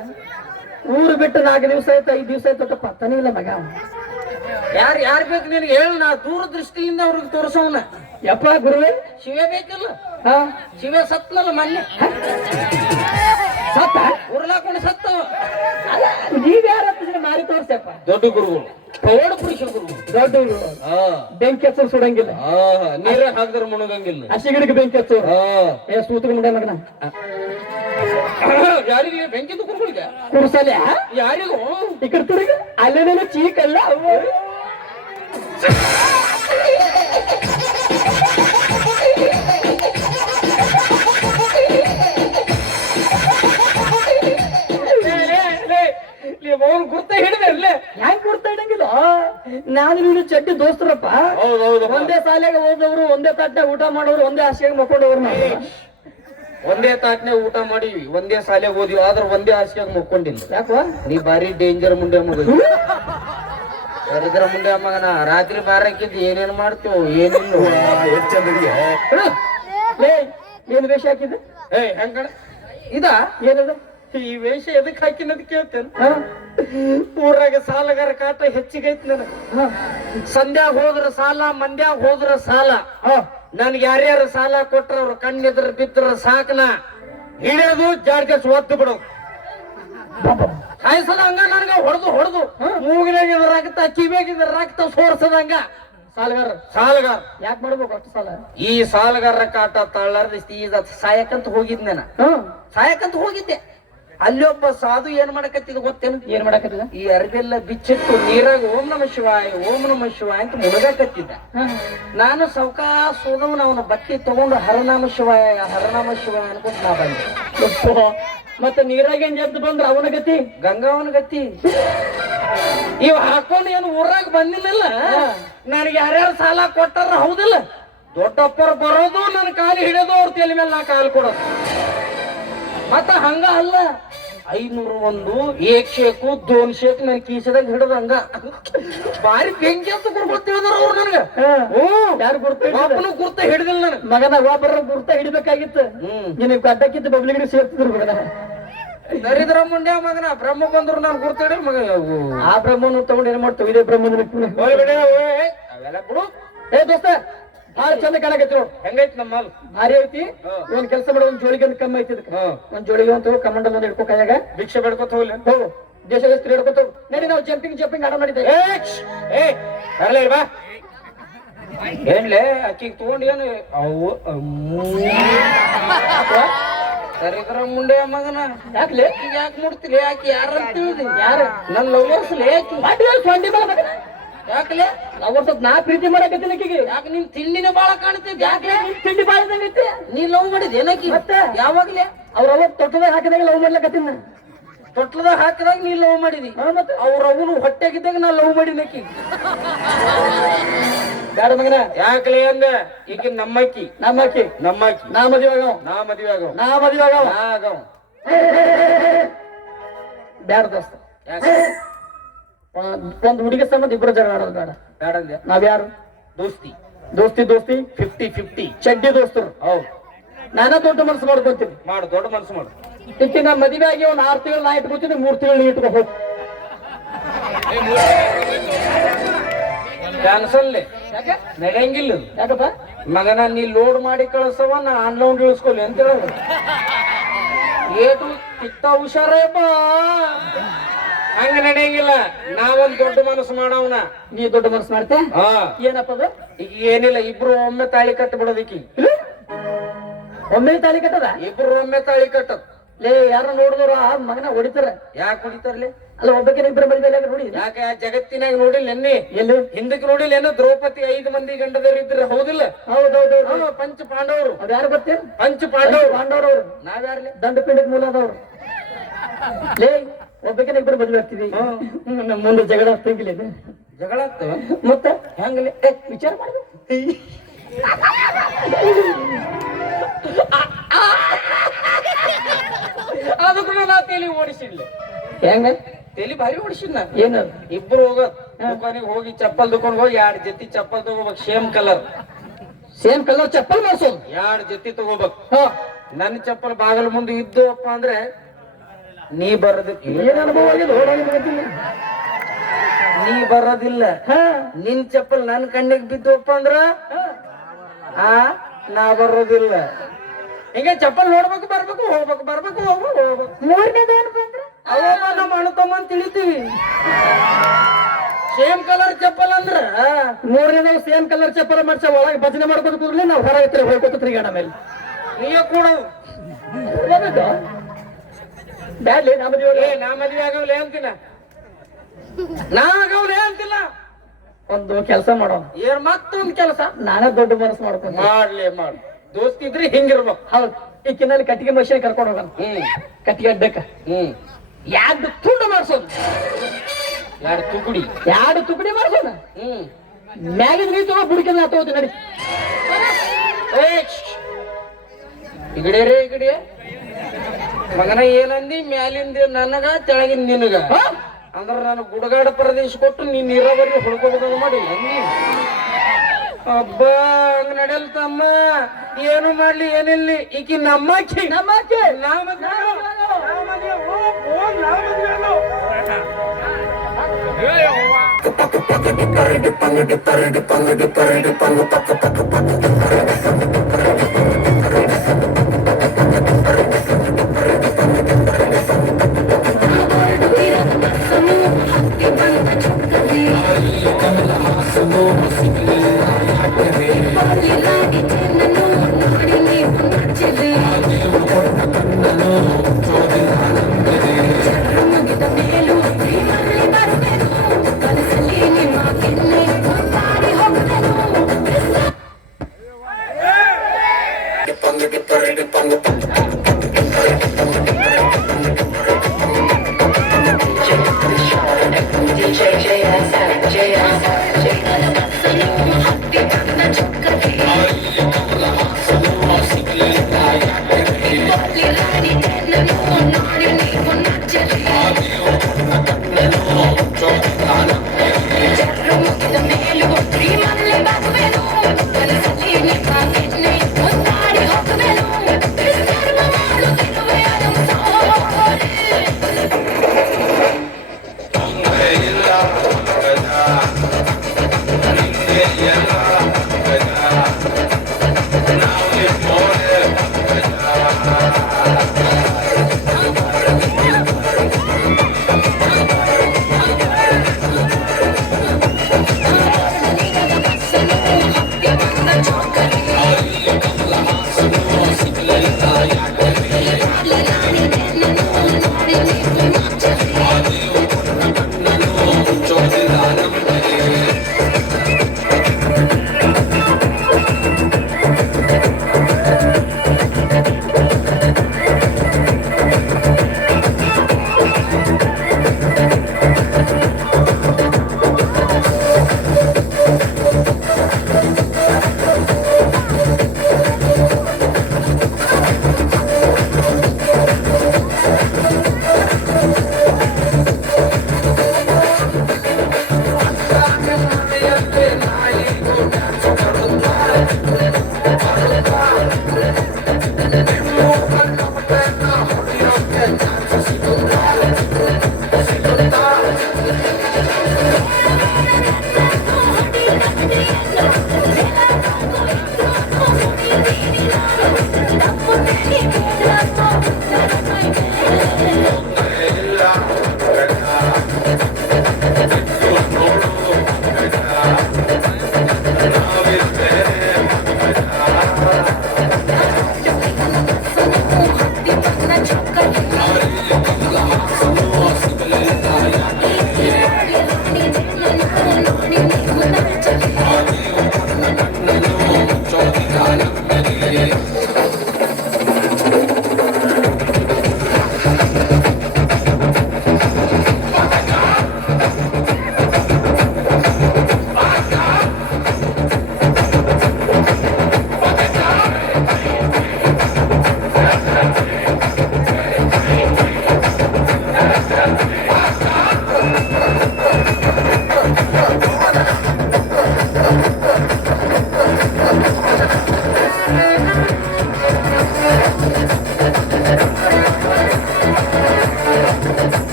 ಊರು ಬಿಟ್ಟು 4 ದಿವಸ ಆಯ್ತು 5 ದಿವಸ ಆಯ್ತು ಪತ್ತನೇ ಇಲ್ಲ ಮಗ. ಯಾರು ಬೇಕು ನಿನಗೆ ಹೇಳ, ನಾ ದೂರದೃಷ್ಟಿಯಿಂದ ಅವ್ರಿಗೆ ತೋರಿಸೋನ. ಯಪ್ಪ ಗುರುವೇ, ಶಿವ ಬೇಕಲ್ಲ? ಹಾ ಶಿವ ಸತ್ನಲ್ಲ ಮೊನ್ನೆ, ಸತ್ತ ಉರ್ಲಾಕೊಂಡು ಸತ್ತ. ನೀವ್ ಯಾರ ಮಾರಿ ತೋರ್ಸಪ್ಪ. ದೊಡ್ಡ ಗುರುಗಳು, ಪ್ರೌಢ ಪುರುಷ ಗುರುಗಳು, ದೊಡ್ಡ ಗುರು. ಬೆಂಕಿ ಹಚ್ಚೋರು ಸುಡಂಗಿಲ್ಲ, ನೀರ ಹಾಕಿದ್ರೆ ಮುಣಗಂಗಿಲ್ಲ, ಹಸಿಗಿಡಕ್ಕೆ ಬೆಂಕಿ ಹಚ್ಚೋರು. ಏ ಸೂತ್ರ ಮುಂಡೆ ಮಗನ ಯಾರಿಗೆ ಬೆಂಕಿ ಗುರುಗಳಿಗೆ ಕುರ್ಸಲ್ಯ ಯಾರಿಗೂ ಈ ಕಡೆ ತಿರುಗ ಅಲ್ಲೇನೇನು ಚೀಕಲ್ಲ ಅವು. ಅವನು ಗುರ್ತ ಹಿಡಿದೆ ಅಲ್ಲೇ. ಹೆಂಗ್ ಗುರ್ತ ಇಡಂಗಿಲ್ಲ? ನಾನು ನೀನು ಚಡ್ಡಿ ದೋಸ್ತರಪ್ಪ. ಹೌದೌದು, ಒಂದೇ ಶಾಲೆಗೆ ಹೋದವರು, ಒಂದೇ ತಟ್ಟೆ ಊಟ ಮಾಡೋರು, ಒಂದೇ ಹಾಸಿಗೆ ಮಕ್ಕೊಂಡವ್ರು. ನಾವು ಒಂದೇ ತಾಟ್ನೆ ಊಟ ಮಾಡಿವಿ, ಒಂದೇ ಶಾಲೆಗೆ ಓದಿವಿ, ಆದ್ರೆ ಒಂದೇ ಹಾಸಿಗೆ ಮುಕ್ಕೊಂಡಿಲ್ಲ. ಯಾಕೋ ನೀ ಬಾರಿ ಡೇಂಜರ್ ಮುಂಡೆ ಮಗ, ದರಿದ್ರ ಮುಂಡೆ ಮಗನ. ರಾತ್ರಿ ಬಾರಕ್ಕಿದ್ದು ಏನೇನ್ ಮಾಡ್ತೀವೋ ಏನಿಲ್ಲ. ಏನ್ ವೇಷ ಹಾಕಿದೆ? ಹೆಂಗ ಇದ ಏನದ ಈ ವೇಷ ಎದಕ್ ಹಾಕಿನದ್ ಕೇಳ್ತೇನೆ. ಊರಾಗ ಸಾಲಗಾರ ಕಾಟ ಹೆಚ್ಚಿಗೈತಿ ನನಗ. ಸಂಧ್ಯಾಗ ಹೋದ್ರ ಸಾಲ, ಮಂದ್ಯಾಗ ಹೋದ್ರ ಸಾಲ. ನನ್ಗೆ ಯಾರ್ಯಾರು ಸಾಲ ಕೊಟ್ರ ಅವ್ರ ಕಣ್ಣಿದ್ರ ಬಿದ್ರ ಸಾಕನ ಹಿಡಿಯೋದು ಜಾಡ್ಗೆಸ್ ಒದ್ದು ಬಿಡೋದು. ಕಾಯಿಸಲ ಹಂಗ ನನಗ ಹೊಡೆದು ಮೂಗಿನಾಗ ರಕ್ತ, ಕಿವಿಯಾಗಿದ್ರ ರಕ್ತ ಸೋರ್ಸದಂಗ ಸಾಲಗಾರ ಯಾಕೆ ಮಾಡ್ಬೇಕು ಅಷ್ಟು ಸಾಲ? ಈ ಸಾಲಗಾರರ ಕಾಟ ತಳ್ಳಾರ್ದ ಸಾಯಕಂತ ಹೋಗಿದ್ನೇನ. ಸಾಯಕಂತ ಹೋಗಿದ್ದೆ. ಅಲ್ಲಿ ಒಬ್ಬ ಸಾಧು ಏನ್ ಮಾಡಕತ್ತಿದ ಗೊತ್ತೇನು? ಏನ್ ಮಾಡಕತ್ತಿದ? ಈ ಅರ್ಬೆಲ್ಲ ಬಿಚ್ಚಿಟ್ಟು ನೀರಾಗ ಓಂ ನಮ ಶಿವಾಯ ಓಂ ನಮ ಶಿವಾಯ ಅಂತ ಮುಳುಗಾಕತ್ತಿದ್ದ. ನಾನು ಸೌಕಾಸ ಹೋದವನ ಅವನ ಬಟ್ಟೆ ತಗೊಂಡು ಹರನಾಮ ಶಿವಾಯ ಅನ್ಕೊಂತ ನಾ ಬಂದೆ. ಮತ್ತೆ ನೀರಾಗ ಏನ್ ಜದ್ದು ಬಂದ್ರ ಅವನ ಗತಿ? ಗಂಗಾವನ ಗತಿ. ಇವ್ ಹಾಕೊಂಡು ಏನು ಊರಾಗ ಬಂದಿಲ್ಲ. ನನಗೆ ಯಾರ್ಯಾರು ಸಾಲ ಕೊಟ್ಟಾರ ಹೌದಿಲ್ಲ, ದೊಡ್ಡಪ್ಪರು ಬರೋದು ನನ್ನ ಕಾಲು ಹಿಡಿಯೋದು, ಅವ್ರ ತಲೆ ಮೇಲೆ ನಾ ಕಾಲು ಕೊಡೋದು. ಮತ್ತ ಹಂಗ ಅಲ್ಲ, 501 1 ಶೇಕು 2 ಶೇಕ್ ನನ್ ಕೀಸದಾಗ ಹಿಡದಂಗ ಬಾರಿ ಬೆಂಕಿ ಅಂತ ಗುರ್ತಿದ್ರ ಅವ್ರು ನನಗ. ಯಾರು ಒಬ್ಬನು ಗುರ್ತ ಹಿಡಿದಿಲ್ಲ ನನಗ. ಮಗನ ಒಬ್ಬರ ಗುರ್ತ ಹಿಡಿಬೇಕಾಗಿತ್ತು. ನಿನಗೆ ಗಡ್ಡಕ್ಕಿದ್ದು ಬಬ್ಲಿಗಿರಿ ಸೇರ್ತಿದ್ರು ಮಗನ. ದರಿದ್ರ ಮುಂಡ್ಯ ಮಗನ. ಬ್ರಹ್ಮ ಬಂದ್ರು ನಾನು ಗುರ್ತ ಹಿಡಿ ಮಗ. ಆ ಬ್ರಹ್ಮನು ತಗೊಂಡು ಏನ್ ಮಾಡ್ತಾವ? ಇದೇ ಬ್ರಹ್ಮನ ಅವೆಲ್ಲ ಬಿಡು. ಏ ದೋಸ್ತ, ಭಾಳ ಚಂದ ಕಾಣಕತ್ತಿ ನೋಡು. ಹೆಂಗೈತಿ ನಮ್ಮ ಮಾಲ್? ಭಾರಿ ಐತಿ. ಒಂದ್ ಕೆಲಸ ಮಾಡೋ, ಒಂದ್ ಜೋಳಿಗೆ ಒಂದು ಕಮ್ಮಿ ಐತಿ. ಒಂದ್ ಜೋಳಿಗೆ ಅಂತ ಕಮಂಡಲ್ ಒಂದು ಹಿಡ್ಕೋ ಕೈಯಾಗ. ಭಿಕ್ಷೆ ಬೇಡ್ಕೊತ ಹೋಗ್ಲಿ. ಹೋಗು, ದೇಶದ ಹಿಡ್ಕೊತ ಹೋಗು. ನಡಿ, ನಾವು ಜಂಪಿಂಗ್ ಆಡ ಮಾಡಿದ್ದೆ. ಬರಲೇ ಬಾ. ಏನ್ಲೇ ಅಕ್ಕಿಗೆ ತಗೊಂಡು ಏನು ಅವು ದರಿದ್ರ ಮುಂಡೆ ಮಗನ. ಯಾಕ್ಲೆ ಯಾಕೆ ಮುಡ್ತಿಲಿ? ಯಾಕೆ ಯಾರಂತ ತಿಳಿದಿ? ಯಾರು? ನನ್ ಲವರ್ಸ್ಲಿ ಯಾಕಲೆ ಲವರ್ಸ್ ನಾ ಪ್ರೀತಿ ಮಾಡಕತ್ತೀನಿ ಆಕಿಗೆ. ಯಾಕೆ ನಿನ್ ತಿಂಡಿನ ಬಾಳ ಕಾಣ್ತಿದ್? ಯಾಕೆ ತಿಂಡಿ ಬಾಳ ಇದ್ದಂಗೈತಿ. ನೀ ಲವ್ ಮಾಡಿದ್ ಏನಕಿ? ಮತ್ತೆ ಯಾವಾಗ್ಲೇ ಅವ್ರ ಅವಾಗ ತೊಟ್ಟದಾಗ ಹಾಕಿದಾಗ ಲವ್ ಮಾಡ್ಲಕತ್ತೀನಿ. ತೊಟ್ಲದಾಗ ಹಾಕಿದಾಗ ನೀ ಲವ್ ಮಾಡಿದಿ. ಮತ್ತೆ ಅವ್ರ ಅವನು ಹೊಟ್ಟೆಗಿದ್ದಾಗ ನಾ ಲವ್ ಮಾಡಿನಕಿ. ಬೇಡ ಮಗನ. ಯಾಕಲೆ ಅಂದ? ಈಗ ನಮ್ಮಕ್ಕಿ ನಮ್ಮಕ್ಕಿ ನಾ ಮದುವೆ ಆಗವ. ನಾ ಮದುವೆ ಆಗವ. ಬ್ಯಾಡ ದೋಸ್ತ. ಒಂದ್ ಹುಡುಗಿ ಸಂಬಂಧ ಇಬ್ಬರು ಜಗಳ ಆಡೋದು ಬೇಡ. ಬೇಡ ಅಂದೆ. ನಾವ್ಯಾರು? ದೋಸ್ತಿ 50-50 ಚಡ್ಡಿ ದೋಸ್ತರು. ಹೌದು, ನಾನ ದೊಡ್ಡ ಮನಸ್ಸು ಮಾಡ್ಕೊಂತೀನಿ. ಮಾಡು, ದೊಡ್ಡ ಮನಸ್ಸು ಮಾಡು. ಇದಕ್ಕೆ ನಾ ಮದುವೆ ಆಗಿ ಒಂದ್ 6 ತಿಂಗಳು ನಾ ಇಟ್ಕೊತೀನಿ, 3 ತಿಂಗಳು ನೀ ಇಟ್ಕೊ ಹೋಗ್. ಕ್ಯಾನ್ಸಲ್ ನಡೆಯಂಗಿಲ್ಲ. ಯಾಕಪ್ಪ ಮಗನ? ನೀ ಲೋಡ್ ಮಾಡಿ ಕಳಿಸವ, ನಾ ಅನ್ಲೋಡ್ ಇಳಿಸ್ಕೊಲಿ ಅಂತ ಹೇಳೋದು. ಏಟು ಕಿತ್ತ ಹುಷಾರೇ ಬಾ. ಹಂಗ ನಡೆಯಂಗಿಲ್ಲ ನಾವೊಂದ್ ದೊಡ್ಡ ಮನಸ್ಸು ಮಾಡವನ. ನೀ ದೊಡ್ಡ ಮನಸ್ಸು ಮಾಡ್ತೆ ಹಾ ಏನಪ್ಪ ಅದು? ಈಗ ಏನಿಲ್ಲ, ಇಬ್ರು ಒಮ್ಮೆ ತಾಳಿ ಕಟ್ಟ ಬಿಡೋದಿಕ್ಕಿ. ಒಮ್ಮೆ ತಾಳಿ ಕಟ್ಟದ? ಇಬ್ರು ಒಮ್ಮೆ ತಾಳಿ ಕಟ್ಟದ್. ಲೇ ಯಾರ ನೋಡಿದ್ರು ಆ ಮಗನ ಹೊಡಿತಾರ. ಯಾಕೆ ಹೊಡಿತಾರ್ಲಿ? ಅಲ್ಲ ಒಬ್ಬಕಿನ ಇಬ್ಬರ ಮದುವೆ ನೋಡಿ. ಯಾಕೆ ಆ ಜಗತ್ತಿನಾಗ ನೋಡಿಲ್ಲ ಎನ್ನಿ? ಎಲ್ಲಿ ಹಿಂದಕ್ಕೆ ನೋಡಿಲ್ಲ ಏನೋ ದ್ರೌಪದಿ 5 ಮಂದಿ ಗಂಡದರು ಇದ್ರೆ ಹೌದಿಲ್ಲ? ಹೌದೌದು. ಪಂಚ ಪಾಂಡವರು. ಅದ್ ಯಾರು ಗೊತ್ತೇನು? ಪಂಚ ಪಾಂಡವರು. ಪಾಂಡವ್ರವ್ರು ನಾವ್ಯಾರ್ಲಿ? ದಂಡಪಿಂಡಕ್ ಮೂಲದವ್ರು. ಲೇ ಒಬ್ಬಕಿನ ಇಬ್ಬರು ಮದುವೆ ಆಗ್ತೀವಿ, ನಮ್ಮ ಮುಂದೆ ಜಗಳ ಆಗ್ತಂಗಿಲ್ಲ ಇದು. ಜಗಳ ಆಗ್ತವೆ ಮತ್ತೆ ಹೆಂಗಲಿ? ವಿಚಾರ ಮಾಡ್ಬೇಕು. ಅದಕ್ಕೂ ನಾ ತಲೆ ಓಡಿಸಿಡ್ಲಿ. ಹೆಂಗ ತಲೆ ಭಾರಿ ಓಡಿಸಿದ್ ನಾ. ಏನದು? ಇಬ್ರು ಹೋಗೋದ್ ದುಕಾನಿಗೆ ಹೋಗಿ ಚಪ್ಪಲ್ ದುಕಾನ್ ಹೋಗಿ 2 ಜೊತೆ ಚಪ್ಪಲ್ ತಗೋಬೇಕು. ಸೇಮ್ ಕಲರ್ ಚಪ್ಪಲ್ ಮಾಡ್ಸೋದು. 2 ಜೊತೆ ತಗೋಬೇಕು. ಹಾ ನನ್ನ ಚಪ್ಪಲ್ ಬಾಗಲ ಮುಂದೆ ಇದ್ದವಪ್ಪ ಅಂದ್ರೆ ನೀ ಬರೋದಿಲ್ಲ. ಏನ್ ಅನುಭವ ಆಗಿದೆ ಓಡಾಡಿ. ನೀ ಬರೋದಿಲ್ಲ. ನಿನ್ ಚಪ್ಪಲ್ ನನ್ ಕಣ್ಣಿಗೆ ಬಿದ್ದವಪ್ಪ ಅಂದ್ರ ನಾ ಬರೋದಿಲ್ಲ. ಹಿಂಗ ಚಪ್ಪಲ್ ನೋಡ್ಬೇಕು, ಬರ್ಬೇಕು, ಹೋಗ್ಬೇಕು, ಬರ್ಬೇಕು, ಹೋಗ್ಬೇಕು. ಮೂರನೇದೇನು ಬಂದ್ರ ಅವಪ್ಪ ನಮ್ಮ ಅಣ್ಣ ತಮ್ಮ ಅಂತ ತಿಳಿತೀವಿ. ಸೇಮ್ ಕಲರ್ ಚಪ್ಪಲ್ ಅಂದ್ರ ಮೂರನೇದವ್ ಸೇಮ್ ಕಲರ್ ಚಪ್ಪಲ್ ಮಾಡ್ಸ ಒಳಗೆ ಭಜನೆ ಮಾಡ್ಕೊಂಡು ಕೂರ್ಲಿ ನಾವು ಹೊರಗೆ ಹೋಗ್ಕೊತ ತಿರ್ಗಾಡ ಮೇಲೆ ನೀಯ ಕೂಡ ಬ್ಯಾಡ್ಲಿ ನಾ ಮದುವೆ ನಾ ಮದ್ವೆ ಆಗವ್ಲೆ ಅಂತಿಲ್ಲ. ನಾ ಆಗವ್ಲೆ ಅಂತಿಲ್ಲ. ಒಂದು ಕೆಲಸ ಮಾಡೋಣ. ಏನ್ ಮತ್ತೊಂದ್ ಕೆಲಸ ನಾನೇ ದೊಡ್ಡ ಮನಸ್ಸು ಮಾಡ್ಕೊಂಡು ಮಾಡ್ಲಿ ಮಾಡ್. ದೋಸ್ತಿ ಇದ್ರಿ ಹಿಂಗಿರ್ಬೇಕು. ಹೌದು. ಈ ಕಿನ್ನಲ್ಲಿ ಕಟ್ಟಿಗೆ ಮಷೀನ್ ಕರ್ಕೊಂಡು ಹೋಗೋಣ. ಕಟ್ಟಿಗೆ ಅಡ್ಡಕ್ಕ 2 ತುಂಡು ಮಾಡ್ಸೋದು. 2 ತುಕುಡಿ 2 ತುಕಡಿ ಮಾಡ್ಸೋಣ. ಮ್ಯಾಗಿನ ನೀ ತಗೋ ಬುಡಕಿನ ನಾ ತಗೋತೀನಿ ನಡಿ. ಈಗಡೆ ರೇ ಈಗಡೆ ಮಗನ ಏನಂದಿ? ಮ್ಯಾಲಿಂದ ನನಗ, ತೆಳಗಿನ ನಿನಗ. ಅಂದ್ರ ನಾನು ಗುಡಗಾಡ ಪ್ರದೇಶ ಕೊಟ್ಟು ನೀನ್ ನೀರಾವರಿ ಹುಡ್ಕೋಬೇಕಂತ ಮಾಡಿ ಹಬ್ಬ ಹಂಗ ನಡೆಯಲ್ ತಮ್ಮ. ಏನು ಮಾಡ್ಲಿ ಏನಿಲ್ಲಿ ಈಕಿ ನಮ್ಮಕ್ಕಿ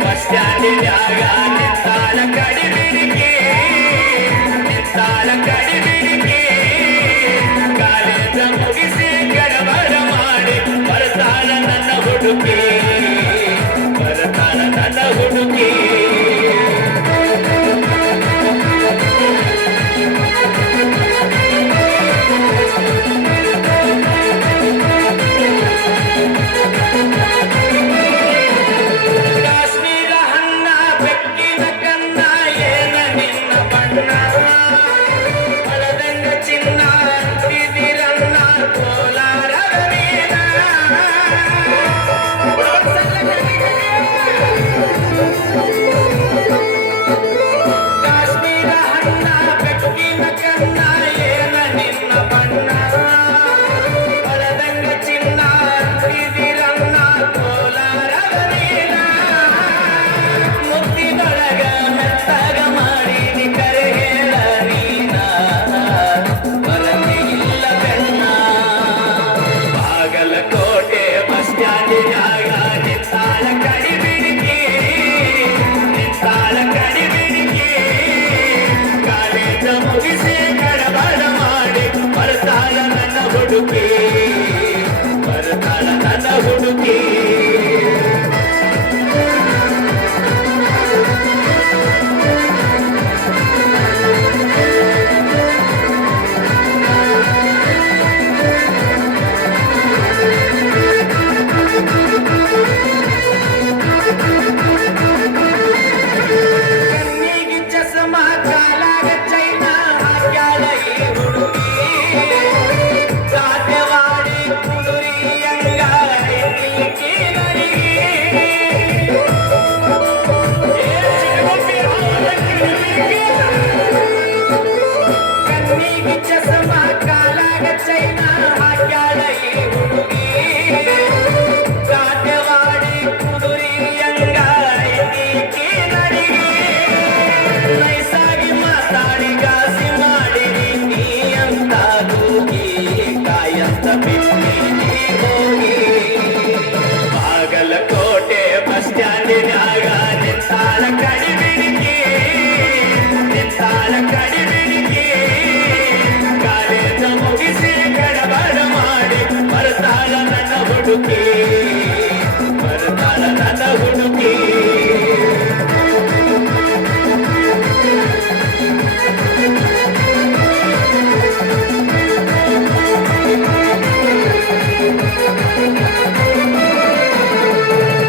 ಬಸ್ ಸ್ಟ್ಯಾಂಡಿನ್ಯಾಗ ನಿಂತಾಳ ಕಡಿಬಿಡಿಕೆ ನಿಂತಾಳ ಕಡಿಬಿಡಿಕೆ ಕಾಲೇಜ ಮುಗಿಸಿ ಗಡಬಡ ಮಾಡಿ ಬರ್ತಾಳ ನನ್ನ ಹುಡುಗಿ ಬರ್ತಾಳ ನನ್ನ ಹುಡುಗಿ ಕಾಶ್ಮೀರ ಹಣ್ಣ ಬೆಕ್ಕಿನ ಕನ್ನ ಏನ ನಿನ್ನ ಬಣ್ಣ ಹೊಲದಂಗ ಚಿನ್ನ ಅಂತಿದಿರನ್ನ ಕೋಲಾರದ ಮೀನ ಕಾಶ್ಮೀರ ಹಣ್ಣ ಬೆಕ್ಕಿನ ಕನ್ನ ಏನ ನಿನ್ನ ಬಣ್ಣ ಹೊಲದಂಗ ಚಿನ್ನ ಅಂತಿದಿರನ್ನ ಕೋಲಾರದ ಮೀನ ಮುತ್ತಿನೊಳಗ ಮೆತ್ತಗ ಮಾಡಿ ನಿ ಕರೆ ಹೇಳ ನೀನ ಬರಲಿ ಇಲ್ಲ ಬೆನ್ನ ಬಾಗಲಕೋಟೆ ಬಸ್ ಸ್ಟ್ಯಾಂಡಿನ್ಯಾಗ ನಿಂತಾಳ ಕಡಿಬಿಡಿಕೆ ನಿಂತಾಳ ಕಡಿಬಿಡಿಕೆ ಕಾಲೇಜ ಮುಗಿಸಿ ಗಡಬಡ ಮಾಡಿ ಬರ್ತಾಳ ನನ್ನ ಹುಡುಗಿ ಬರ್ತಾಳ ನನ್ನ ಹುಡುಗಿ ಕಣ್ಣಿಗೆ ಚಸ್ಮ ಕಾಲಾಗ ಚೈನ ಹಾಕ್ಯಾಳ ಈ ಹುಡುಗಿ ಸಾಧ್ಯವಾಡಿ ಕುದುರಿಯಂಗ ಐತಿಕಿ ನಡಿಗೆ ಕಣ್ಣಿಗೆ ಚಸ್ಮ ಕಾಲಾಗ ಚೈನ ಹಾಕ್ಯಾಳ ಈ ಹುಡುಗಿ ಸಾಧ್ಯವಾಡಿ ಕುದುರಿಯಂಗ ಐತಿಕಿ ನಡಿಗೆ ನೈಸಾಗಿ ಮಾತಾಡಿ ಗಾಸಿ ಮಾಡಿರಿ ನೀ ಅಂತ ಕೂಗಿ ಕಾಯಂತ ಬಿಟ್ಟಿ ನೀ ಹೋಗಿ ಬಾಗಲಕೋಟೆ ಬಸ್ ಸ್ಟ್ಯಾಂಡಿನ್ಯಾಗ ನಿಂತಾಳ ಕಡಿಬಿಡಿಕೆ ನಿಂತಾಳ ಕಡಿಬಿಡಿಕೆ ಕಾಲೇಜ ಮುಗಿಸಿ ಗಡಬಡ ಮಾಡಿ ಬರ್ತಾಳ ನನ್ನ ಹುಡುಗಿ ಬರ್ತಾಳ ನನ್ನ ಹುಡುಗಿ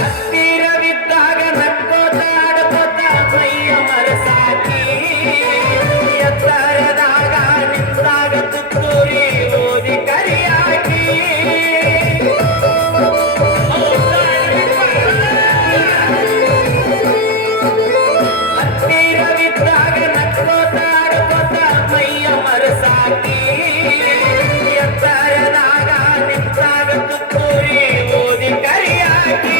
ಹತ್ತಿರವಿದ್ದಾಗ ನಕ್ಕೋತ ಆಡ್ಕೋತ ಮೈಯ ಮರಸಾಕಿ ಎತ್ತರದಾಗ ನಿಂತಾಗ ತುತ್ತೂರಿ ಓದಿ ಕರಿಯಾಕಿ ಹತ್ತಿರವಿದ್ದಾಗ ನಕ್ಕೋತ ಆಡ್ಕೋತ ಮೈಯ ಮರಸಾಕಿ ಎತ್ತರದಾಗ ನಿಂತಾಗ ತುತ್ತೂರಿ ಓದಿ ಕರಿಯಾಕಿ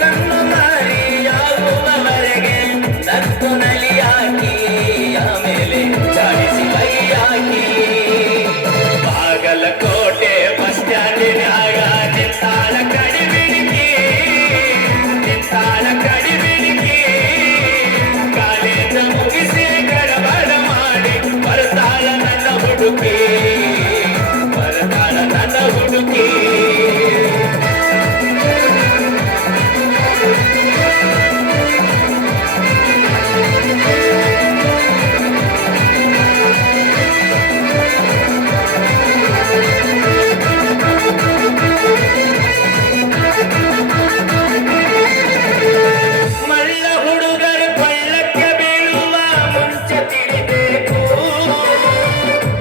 ಕಣ್ಣು ಮಾರಿಯಾಗುವವರೆಗೆ ನಕ್ಕು ನಲಿಯಾಕಿ ಆಮೇಲೆ ಚಾಡಿಸಿ ಬೈಯಾಕಿ ಬಾಗಲಕೋಟೆ ಬಸ್ ಸ್ಟ್ಯಾಂಡಿನ್ಯಾಗ ನಿಂತಾಳ ಕಡಿಬಿಡಿಕೆ ನಿಂತಾಳ ಕಡಿಬಿಡಿಕೆ ಕಾಲೇಜ ಮುಗಿಸಿ ಗಡಬಡ ಮಾಡಿ ಬರ್ತಾಳ ನನ್ನ ಹುಡುಗಿ ಬರ್ತಾಳ ನನ್ನ ಹುಡುಗಿ ಮಳ್ಳ ಹುಡುಗರು ಪಳ್ಳಕ್ಕೆ ಬೀಳುವ ಮುಂಚೆ ತಿಳಿಬೇಕು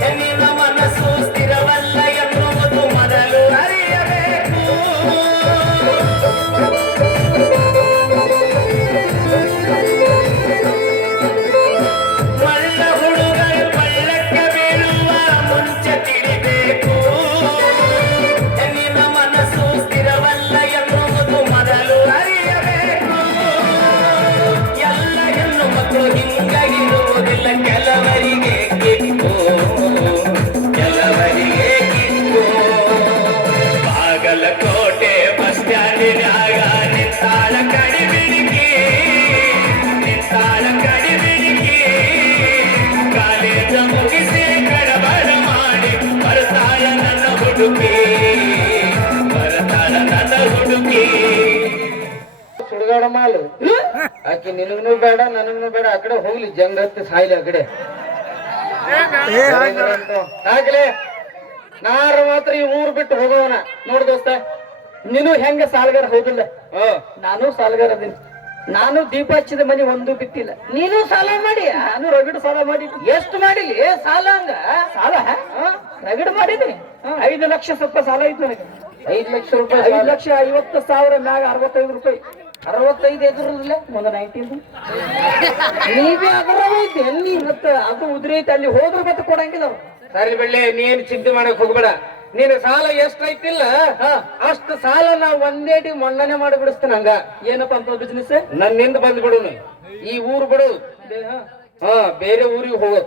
ಹೆಣ್ಣಿನ ಹುಡುಕಿ ಬರತಾಳ ನನ್ನ ಹುಡುಕಿ. ಸುಡುಗಾಡ ಮಾಲು ಆಕಿ ನಿನಗ್ನು ಬೇಡ ನನಗ್ನು ಬೇಡ, ಆ ಕಡೆ ಹೋಗ್ಲಿ ಜಂಗತ್ತು ಸಾಯ್ಲಿ ಆ ಕಡೆ. ಆಗ್ಲೇ ನಾರು ಮಾತ್ರ ಈ ಊರ್ ಬಿಟ್ಟು ಹೋಗೋವನ. ನೋಡ್ ದೋಸ್ತ, ನೀನು ಹೆಂಗ ಸಾಲಗಾರ ಹೌದಿಲ್ಲ? ನಾನು ಸಾಲಗಾರ ಅದೀನಿ. ನಾನು ದೀಪ ಹಚ್ಚಿದ ಮನೆ ಒಂದು ಬಿಟ್ಟಿಲ್ಲ. ನೀನು ಸಾಲ ಮಾಡಿ, ನಾನು ರಗಡು ಸಾಲ ಮಾಡಿ. ಎಷ್ಟು ಮಾಡಿಲಿ ಸಾಲ? ಹಂಗ ಸಾಲ ರಗಡು ಮಾಡಿದೀನಿ. 5 ಲಕ್ಷ ಸ್ವಲ್ಪ ಸಾಲ ಐತಿ ನನಗೆ. 5 ಲಕ್ಷ ರೂಪಾಯಿ? 5,50,000 ಮ್ಯಾಗ 65 ರೂಪಾಯಿ. 65 ಎದುರಲ್ಲ ಮುಂದೆ 19. ನೀವೇ ಅದರ ಐತಿ ಎಲ್ಲಿ ಮತ್ತೆ ಅದು ಉದ್ರಿ ಐತಿ. ಅಲ್ಲಿ ಹೋದ್ರು ಮತ್ತೆ ಕೊಡಂಗಿಲ್ಲ ಅವ್ರು. ಸರಿ ಬೆಳ್ಳಿ, ನೀನ್ ಚಿಂತೆ ಮಾಡಕ್ ಹೋಗ್ಬೇಡ. ನೀನು ಸಾಲ ಎಷ್ಟೈತಿಲ್ಲ ಅಷ್ಟು ಸಾಲ ನಾ ಒಂದೇಟಿ ಮಣ್ಣನೆ ಮಾಡಿ ಬಿಡಿಸ್ತೇನೆ. ಹಂಗ ಏನಪ್ಪಾ ಅಂತ ಬಿಸ್ನೆಸ್ ನನ್ನಿಂದ ಬಂದ್ಬಿಡು. ಈ ಊರು ಬಿಡು, ಬೇರೆ ಊರಿಗೆ ಹೋಗು.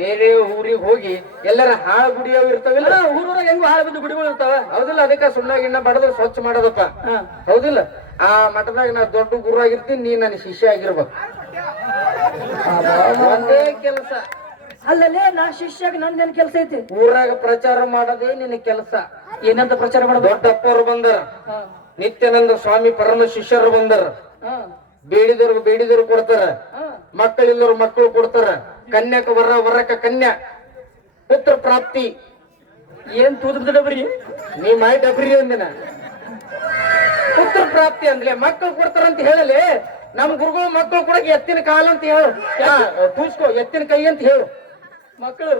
ಬೇರೆ ಊರಿಗೆ ಹೋಗಿ ಎಲ್ಲರ ಹಾಳು ಗುಡಿಯವ್ ಇರ್ತಾವಿಲ್ಲ, ಊರೊಳಗೆ ಹೆಂಗು ಹಾಳು ಬಿದ್ದು ಗುಡಿಗಳು ಇರ್ತಾವ ಹೌದಿಲ್ಲ? ಅದಕ್ಕೆ ಸುಣ್ಣ ಗಿಣ್ಣ ಬಡದ್ರೆ ಸ್ವಚ್ಛ ಮಾಡೋದಪ್ಪ ಹೌದಿಲ್ಲ? ಆ ಮಠದಾಗ ನಾ ದೊಡ್ಡ ಗುರು ಆಗಿರ್ತೀನಿ, ನೀ ನನ್ನ ಶಿಷ್ಯ ಆಗಿರ್ಬೇಕು. ಒಂದೇ ಕೆಲಸ. ಅಲ್ಲಲ್ಲೇ ನಾ ಶಿಷ್ಯಾಗ ನಂದೇನ್ ಕೆಲಸ ಐತಿ? ಊರಾಗ ಪ್ರಚಾರ ಮಾಡೋದೇ ನಿನ್ನ ಕೆಲಸ. ಏನಂತ ಪ್ರಚಾರ ಮಾಡೋದು? ದೊಡ್ಡಪ್ಪರು ಬಂದರ, ನಿತ್ಯಾನಂದ ಸ್ವಾಮಿ ಪರಮ ಶಿಷ್ಯರು ಬಂದರ, ಬೇಡಿದವ್ರು ಕೊಡ್ತಾರ, ಮಕ್ಕಳಿಲ್ಲರು ಮಕ್ಕಳು ಕೊಡ್ತಾರ, ಕನ್ಯಾಕ ವರಕ ಕನ್ಯಾ, ಪುತ್ರ ಪ್ರಾಪ್ತಿ. ಏನ್ ತೂದ ಡಬ್ರಿ ನೀ ಮಾಯಿ ಡಬ್ರಿ ಅಂದಿನ. ಪುತ್ರ ಪ್ರಾಪ್ತಿ ಅಂದ್ಲೆ ಮಕ್ಕಳು ಕೊಡ್ತಾರ ಅಂತ ಹೇಳಲಿ. ನಮ್ ಗುರುಗಳು ಮಕ್ಕಳು ಕೊಡಕ್ಕೆ ಎತ್ತಿನ ಕಾಲ ಅಂತ ಹೇಳು, ತೂಸ್ಕೋ ಎತ್ತಿನ ಕೈ ಅಂತ ಹೇಳು. ಮಕ್ಕಳು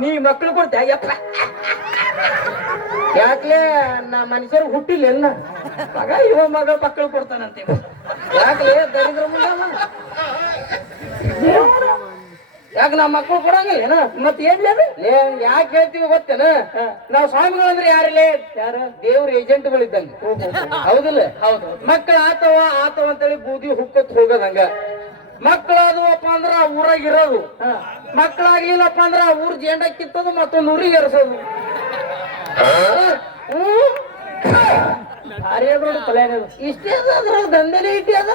ನೀ ಮಕ್ಕಳು ಕೊಡ್ತ ಯಾಕ್ಲೆ? ನಾ ಮನುಷ್ಯರು ಹುಟ್ಟಿಲ್ಲ ಎಲ್ಲ ಮಗ ಇವ ಮಗ ಮಕ್ಕಳು ಕೊಡ್ತಾನಂತೆ. ಯಾಕ್ಲೆ ದರಿದ್ರ ಮುಂದೆ ಯಾಕೆ ನಾ ಮಕ್ಕಳು ಕೊಡಂಗಿಲ್ಲ? ಮತ್ ಏನ್ ಯಾಕೆ ಹೇಳ್ತೀವಿ ಗೊತ್ತೇನ? ನಾವ್ ಸ್ವಾಮಿಗಳಂದ್ರೆ ಯಾರಿಲ್ಲ? ಯಾರ? ದೇವ್ರ ಏಜೆಂಟ್ಗಳಿದ್ದಂಗ ಹೌದಿಲ್ಲ? ಹೌದು. ಮಕ್ಕಳು ಆತವ ಅಂತೇಳಿ ಬೂದಿ ಹುಕ್ಕತ್ ಹೋಗೋದಂಗ. ಮಕ್ಕಳಾದವಪ್ಪ ಅಂದ್ರ ಊರಾಗ ಇರೋದು, ಮಕ್ಕಳಾಗ್ಲಿಲ್ಲಪ್ಪ ಅಂದ್ರ ಊರ್ ಜೇಂಡ ಕಿತ್ತದು ಮತ್ತೊಂದು ಊರಿಗೆ ಎರ್ಸೋದು. ಭಾರಿ ಅದ್ರೊಳಗೆ ತಲೆ ಇಷ್ಟೇ ಅದ, ಅದ್ರೊಳಗೆ ದಂಧೆನೇ ಇಟ್ಟಿ ಅದ.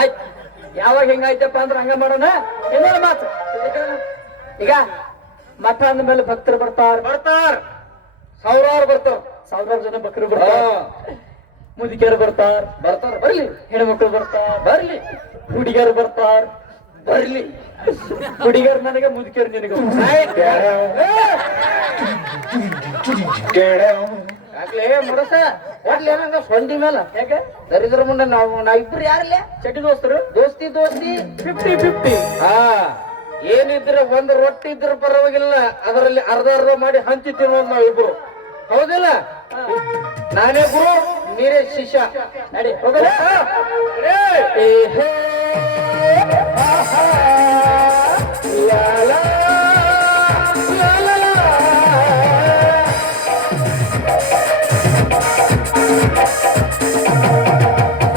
ಆಯ್ತು, ಯಾವಾಗ ಹೆಂಗಾಯ್ತಪ್ಪ ಅಂದ್ರ ಹಂಗ ಮಾಡೋಣ. ಏನೋ ಮಾತು ಈಗ ಮಠ ಅಂದ್ಮೇಲೆ ಭಕ್ತರು ಬರ್ತಾರ, ಸಾವಿರಾರು ಬರ್ತಾರ, ಸಾವಿರಾರು ಜನ ಭಕ್ತರು ಬರ್ತಾರ, ಮುದುಕಿಯರು ಬರ್ತಾರ, ಬರ್ಲಿ, ಹೆಣ್ಮಕ್ಳು ಬರ್ತಾರ, ಬರ್ಲಿ, ಹುಡುಗಿಯರು ಬರ್ತಾರ, ಬರ್ಲಿ. ಹುಡುಗಿಯರು ನನಗೆ, ಮುದುಕಿಯರು ನಿನಗೆ. ಯಾಕ್ಲೇ ಮುಡಸ ಒಟ್ಲಿ ಏನಂಗ ಸೊಂಡಿ ಮೇಲ ಯಾಕೆ ದರಿದ್ರ ಮುಂದೆ ನಾವಿಬ್ರು ಯಾರಲ್ಲೇ ಚಟಿ ದೋಸ್ತರು? ದೋಸ್ತಿ 50-50. ಏನಿದ್ರೆ ಒಂದು ರೊಟ್ಟಿ ಇದ್ರ ಪರವಾಗಿಲ್ಲ, ಅದರಲ್ಲಿ ಅರ್ಧ ಮಾಡಿ ಹಂಚಿ ತಿನ್ನೋದು ನಾವಿಬ್ರು ಹೌದಿಲ್ಲ? ನಾನೇ ಗುರು, ನೀರೇ ಶಿಷ್ಯ. ನಡಿ ಹೋಗಲ್ಲ.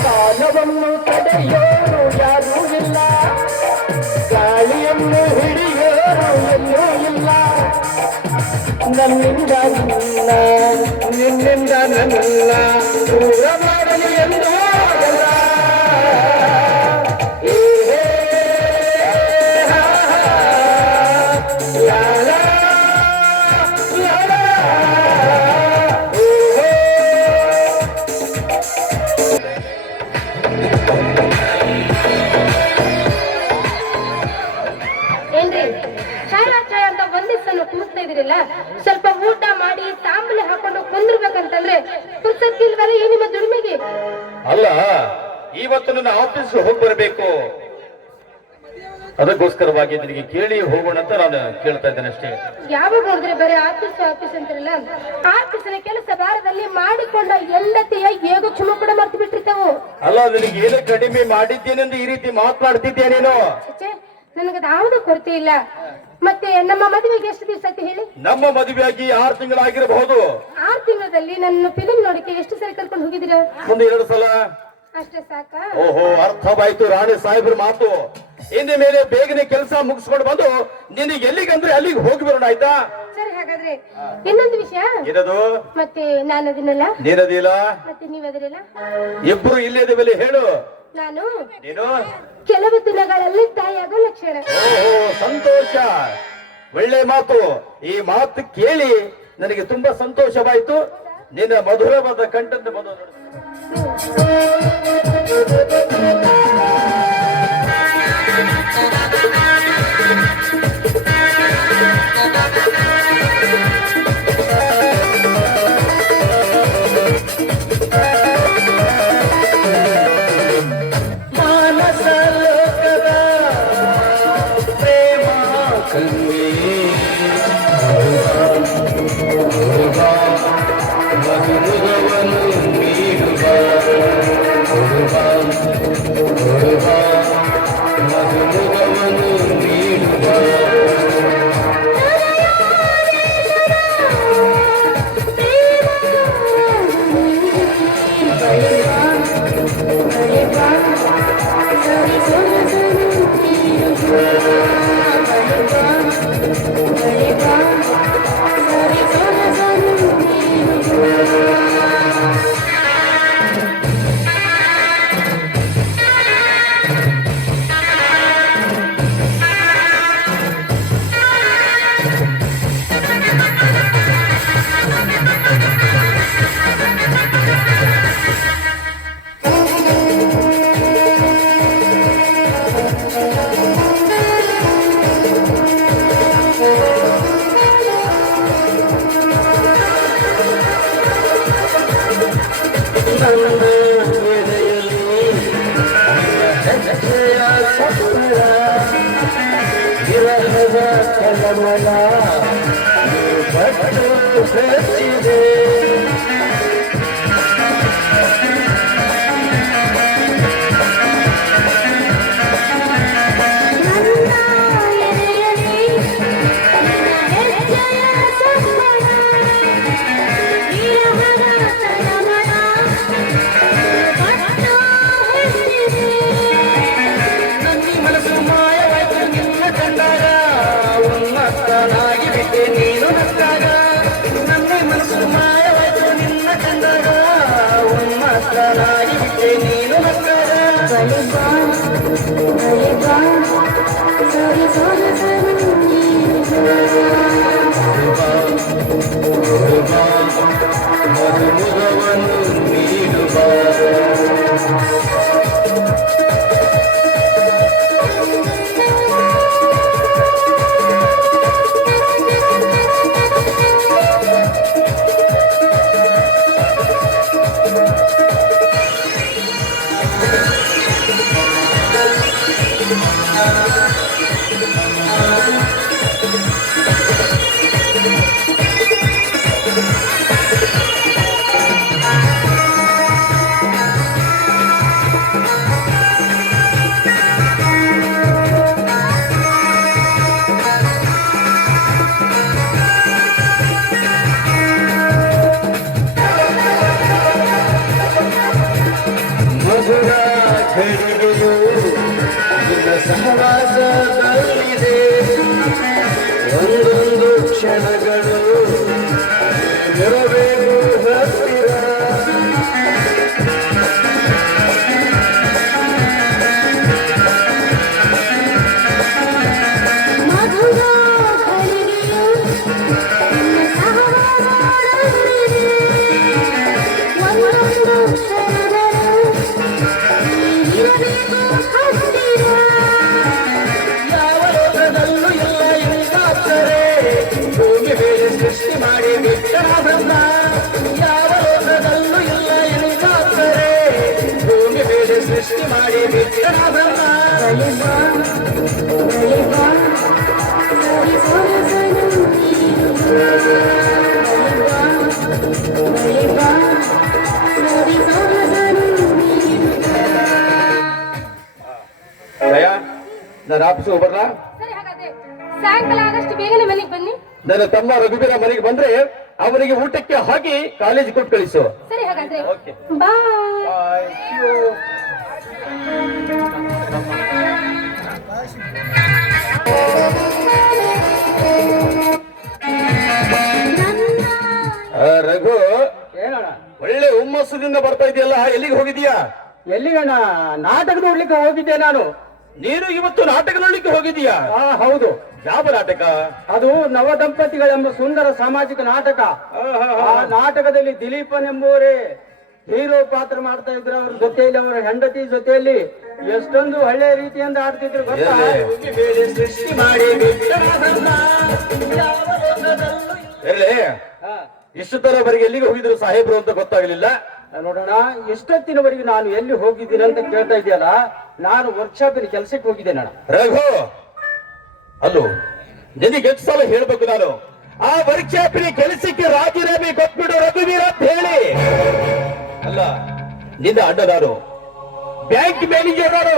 ಕಾಲವನ್ನು ತಡೆಯೋರು ಯಾರೂ ಇಲ್ಲ, ಗಾಳಿಯನ್ನು ಹಿಡಿಯೋರು ಎಲ್ಲೂ ಇಲ್ಲ. ನನ್ನಿಂದ ನಿನ್ನಿಂದ ನನ್ನ ದೂರ ಮಾಡಲು ಎಂದು ಆಗಲ್ಲ. ಏನ್ರಿ ಚಾಯ ಅಂತ ಒಂದಿವ್ಸನು ಕೂರ್ತಾ ಇದ್ರಿಲ್ಲ, ಸ್ವಲ್ಪ ಊಟ ಮಾಡಿ ತಾಂಬೂಲಿ ಹಾಕೊಂಡು ಕುಂದಿರ್ಬೇಕಂತಂದ್ರೆ ಪುರ್ಸತ್ತಿಲ್ವಲ್ಲ ಈ ನಿಮ್ಮ ದುಡಿಮೆಗೆ? ಅಲ್ಲ, ಇವತ್ತು ನನ್ನ ಆಫೀಸ್ ಹೋಗಿ ಬರಬೇಕು, ಅದಕ್ಕೋಸ್ಕರವಾಗಿ ನಿನಗೆ ಕೇಳಿ ಹೋಗೋಣ ಅಂತ ನಾನು ಕೇಳ್ತಾ ಇದ್ದೇನೆ ಅಷ್ಟೇ. ಯಾವಾಗ ನೋಡಿದ್ರೆ ಬರೀ ಆಫೀಸ್ ಅಂತಿರಲ್ಲ, ಆಫೀಸಿನ ಕೆಲಸ ಭಾರದಲ್ಲಿ ಮಾಡಿಕೊಂಡ ಎಲ್ಲತೆಯ ಹೇಗೋ ಚುಮ ಕೂಡ ಮರ್ತು ಬಿಟ್ಟಿರ್ತಾವು. ಅಲ್ಲ, ನಿನಗೆ ಏನು ಕಡಿಮೆ ಮಾಡಿದ್ದೇನೆಂದು ಈ ರೀತಿ ಮಾತನಾಡ್ತಿದ್ದೇನೇನೋ? ನನಗದ ಯಾವ್ದು ಕೊರತೆ ಇಲ್ಲ. ಮತ್ತೆ ನಮ್ಮ ಮದುವೆಗೆ ಎಷ್ಟು ದಿವಸ ಆಯ್ತು ಹೇಳಿ? ನಮ್ಮ ಮದುವೆಯಾಗಿ 6 ತಿಂಗಳಾಗಿರಬಹುದು. 6 ತಿಂಗಳಲ್ಲಿ ನನ್ನ ಫಿಲ್ಮ್ ನೋಡಕ್ಕೆ ಎಷ್ಟು ಸರಿ ಕರ್ಕೊಂಡು ಹೋಗಿದ್ದೀರಾ? ಮುಂದೆ 2 ಸಲ. ಅಷ್ಟೇ ಸಾಕಾ? ಓಹೋ, ಅರ್ಥವಾಯ್ತು ರಾಣಿ ಸಾಹೇಬ್ರ ಮಾತು. ಇನ್ನು ಮೇಲೆ ಬೇಗನೆ ಕೆಲಸ ಮುಗಿಸ್ಕೊಂಡು ಬಂದು ನಿನಗೆ ಎಲ್ಲಿಗಂದ್ರೆ ಅಲ್ಲಿಗೆ ಹೋಗಿ ಬರೋಣ, ಆಯ್ತಾ? ಸರಿ, ಹಾಗಾದ್ರೆ ಇನ್ನೊಂದು ವಿಷಯ. ಏನದು? ಮತ್ತೆ ನಾನು ಅದನ್ನೆಲ್ಲ ನೀನದಿಲ್ಲ, ಮತ್ತೆ ನೀವದಿರಲ್ಲ, ಇಬ್ರು ಇಲ್ಲಿದ್ದೇವಲ್ಲಿ ಹೇಳು. ನಾನು ನೀನು ಕೆಲವು ದಿನಗಳಲ್ಲಿ ತಾಯಿಯಾಗೋ ಲಕ್ಷಣ. ಓಹೋ, ಸಂತೋಷ, ಒಳ್ಳೆ ಮಾತು. ಈ ಮಾತು ಕೇಳಿ ನನಗೆ ತುಂಬಾ ಸಂತೋಷವಾಯಿತು. ನಿನ್ನ ಮಧುರವಾದ ಕಂಠದ ಮಧುರ ಮಾನಸ ಲೋಕದ ಪ್ರೇಮ ಕನ್ಯೆ ಮಧುರವನ್ನು ನೀಡುವ ಮಧುರವನ್ನು ನೀಡುವ ಸಹವಾಸದಲ್ಲಿದೆ ಒಂದೊಂದು ಕ್ಷಣಗಳು ಇರಬೇಕು ಹತ್ತಿರ ಯಾವ ಲೋಕದಲ್ಲೂ ಎಲ್ಲ ಎಂದಾಗ್ತಾರೆ ಭೂಮಿ ಬೇರೆ ಸೃಷ್ಟಿ ಮಾಡಿ ಬಿಟ್ಟನ ಬ್ರಹ್ಮ ಯಾವ ಲೋಕದಲ್ಲೂ ಎಲ್ಲ ಎಂದಾಗ್ತಾರೆ ಭೂಮಿ ಬೇರೆ ಸೃಷ್ಟಿ ಮಾಡಿ ಬಿಟ್ಟನ ಬ್ರಹ್ಮ ನಾನು ಆಫೀಸ್ ಬರ್ಲಾ ಸರಿ ಹಾಗಾದ್ರೆ ಸಾಯಂಕಾಲ ಆದಷ್ಟು ಬೇಗನೆ ಮನೆಗೆ ಬನ್ನಿ. ನನ್ನ ತಮ್ಮ ರಘುಬೀರ ಮನೆಗೆ ಬಂದ್ರೆ ಅವನಿಗೆ ಊಟಕ್ಕೆ ಹಾಕಿ ಕಾಲೇಜ್ ಕೊಟ್ಟು ಕಳಿಸು. ಸರಿ ಹಾಗಾದ್ರೆ Okay. ಬಾಯ್. ರಘು ಏನಣ್ಣ ಒಳ್ಳೆ ಹುಮ್ಮಸ್ಸುದಿಂದ ಬರ್ತಾ ಇದೆಯಲ್ಲ, ಎಲ್ಲಿಗೆ ಹೋಗಿದೀಯಾ? ಎಲ್ಲಿಗಣ್ಣ? ನಾಟಕ ನೋಡ್ಲಿಕ್ಕೆ ಹೋಗಿದ್ದೆ ನಾನು. ನೀನು ಇವತ್ತು ನಾಟಕ ನೋಡ್ಲಿಕ್ಕೆ ಹೋಗಿದೀಯಾ? ಹೌದು. ಯಾವ ನಾಟಕ? ಅದು ನವ ದಂಪತಿಗಳೆಂಬ ಸುಂದರ ಸಾಮಾಜಿಕ ನಾಟಕ. ಆ ನಾಟಕದಲ್ಲಿ ದಿಲೀಪನೆಂಬುವರೇ ಹೀರೋ ಪಾತ್ರ ಮಾಡ್ತಾ ಇದ್ರು. ಅವ್ರ ಜೊತೆಯಲ್ಲಿ ಅವರ ಹೆಂಡತಿ ಜೊತೆಯಲ್ಲಿ ಎಷ್ಟೊಂದು ಒಳ್ಳೆ ರೀತಿಯಿಂದ ಆಡ್ತಿದ್ರು ಗೊತ್ತಾ? ಸೃಷ್ಟಿ ಮಾಡಿ ಇರ್ಲಿ, ಇಷ್ಟು ತರವರೆಗೆ ಎಲ್ಲಿಗೆ ಹೋಗಿದ್ರು ಸಾಹೇಬ್ರು ಅಂತ ಗೊತ್ತಾಗಲಿಲ್ಲ. ನೋಡೋಣ, ಎಷ್ಟೊತ್ತಿನವರೆಗೆ ನಾನು ಎಲ್ಲಿ ಹೋಗಿದ್ದೀನಿ ಅಂತ ಕೇಳ್ತಾ ಇದೆಯಲ್ಲ, ನಾನು ವರ್ಕ್ಶಾಪಿನ ಕೆಲಸಕ್ಕೆ ಹೋಗಿದ್ದೇನೆ ಅಣ್ಣ. ರಘು, ಅಲ್ಲೋ ನಿನಗೆ ಎಷ್ಟು ಸಲ ಹೇಳ್ಬೇಕು ನಾನು, ಆ ವರ್ಕ್ಶಾಪಿನ ಕೆಲಸಕ್ಕೆ ರಾಜೀನಾಮೆ ಕೊಟ್ಬಿಡು ರಘುವೀರ ಅಂತ ಹೇಳಿ. ಅಲ್ಲ, ನಿನ್ನ ಅಣ್ಣ ನಾನು ಬ್ಯಾಂಕ್ ಮ್ಯಾನೇಜರ್. ನಾನು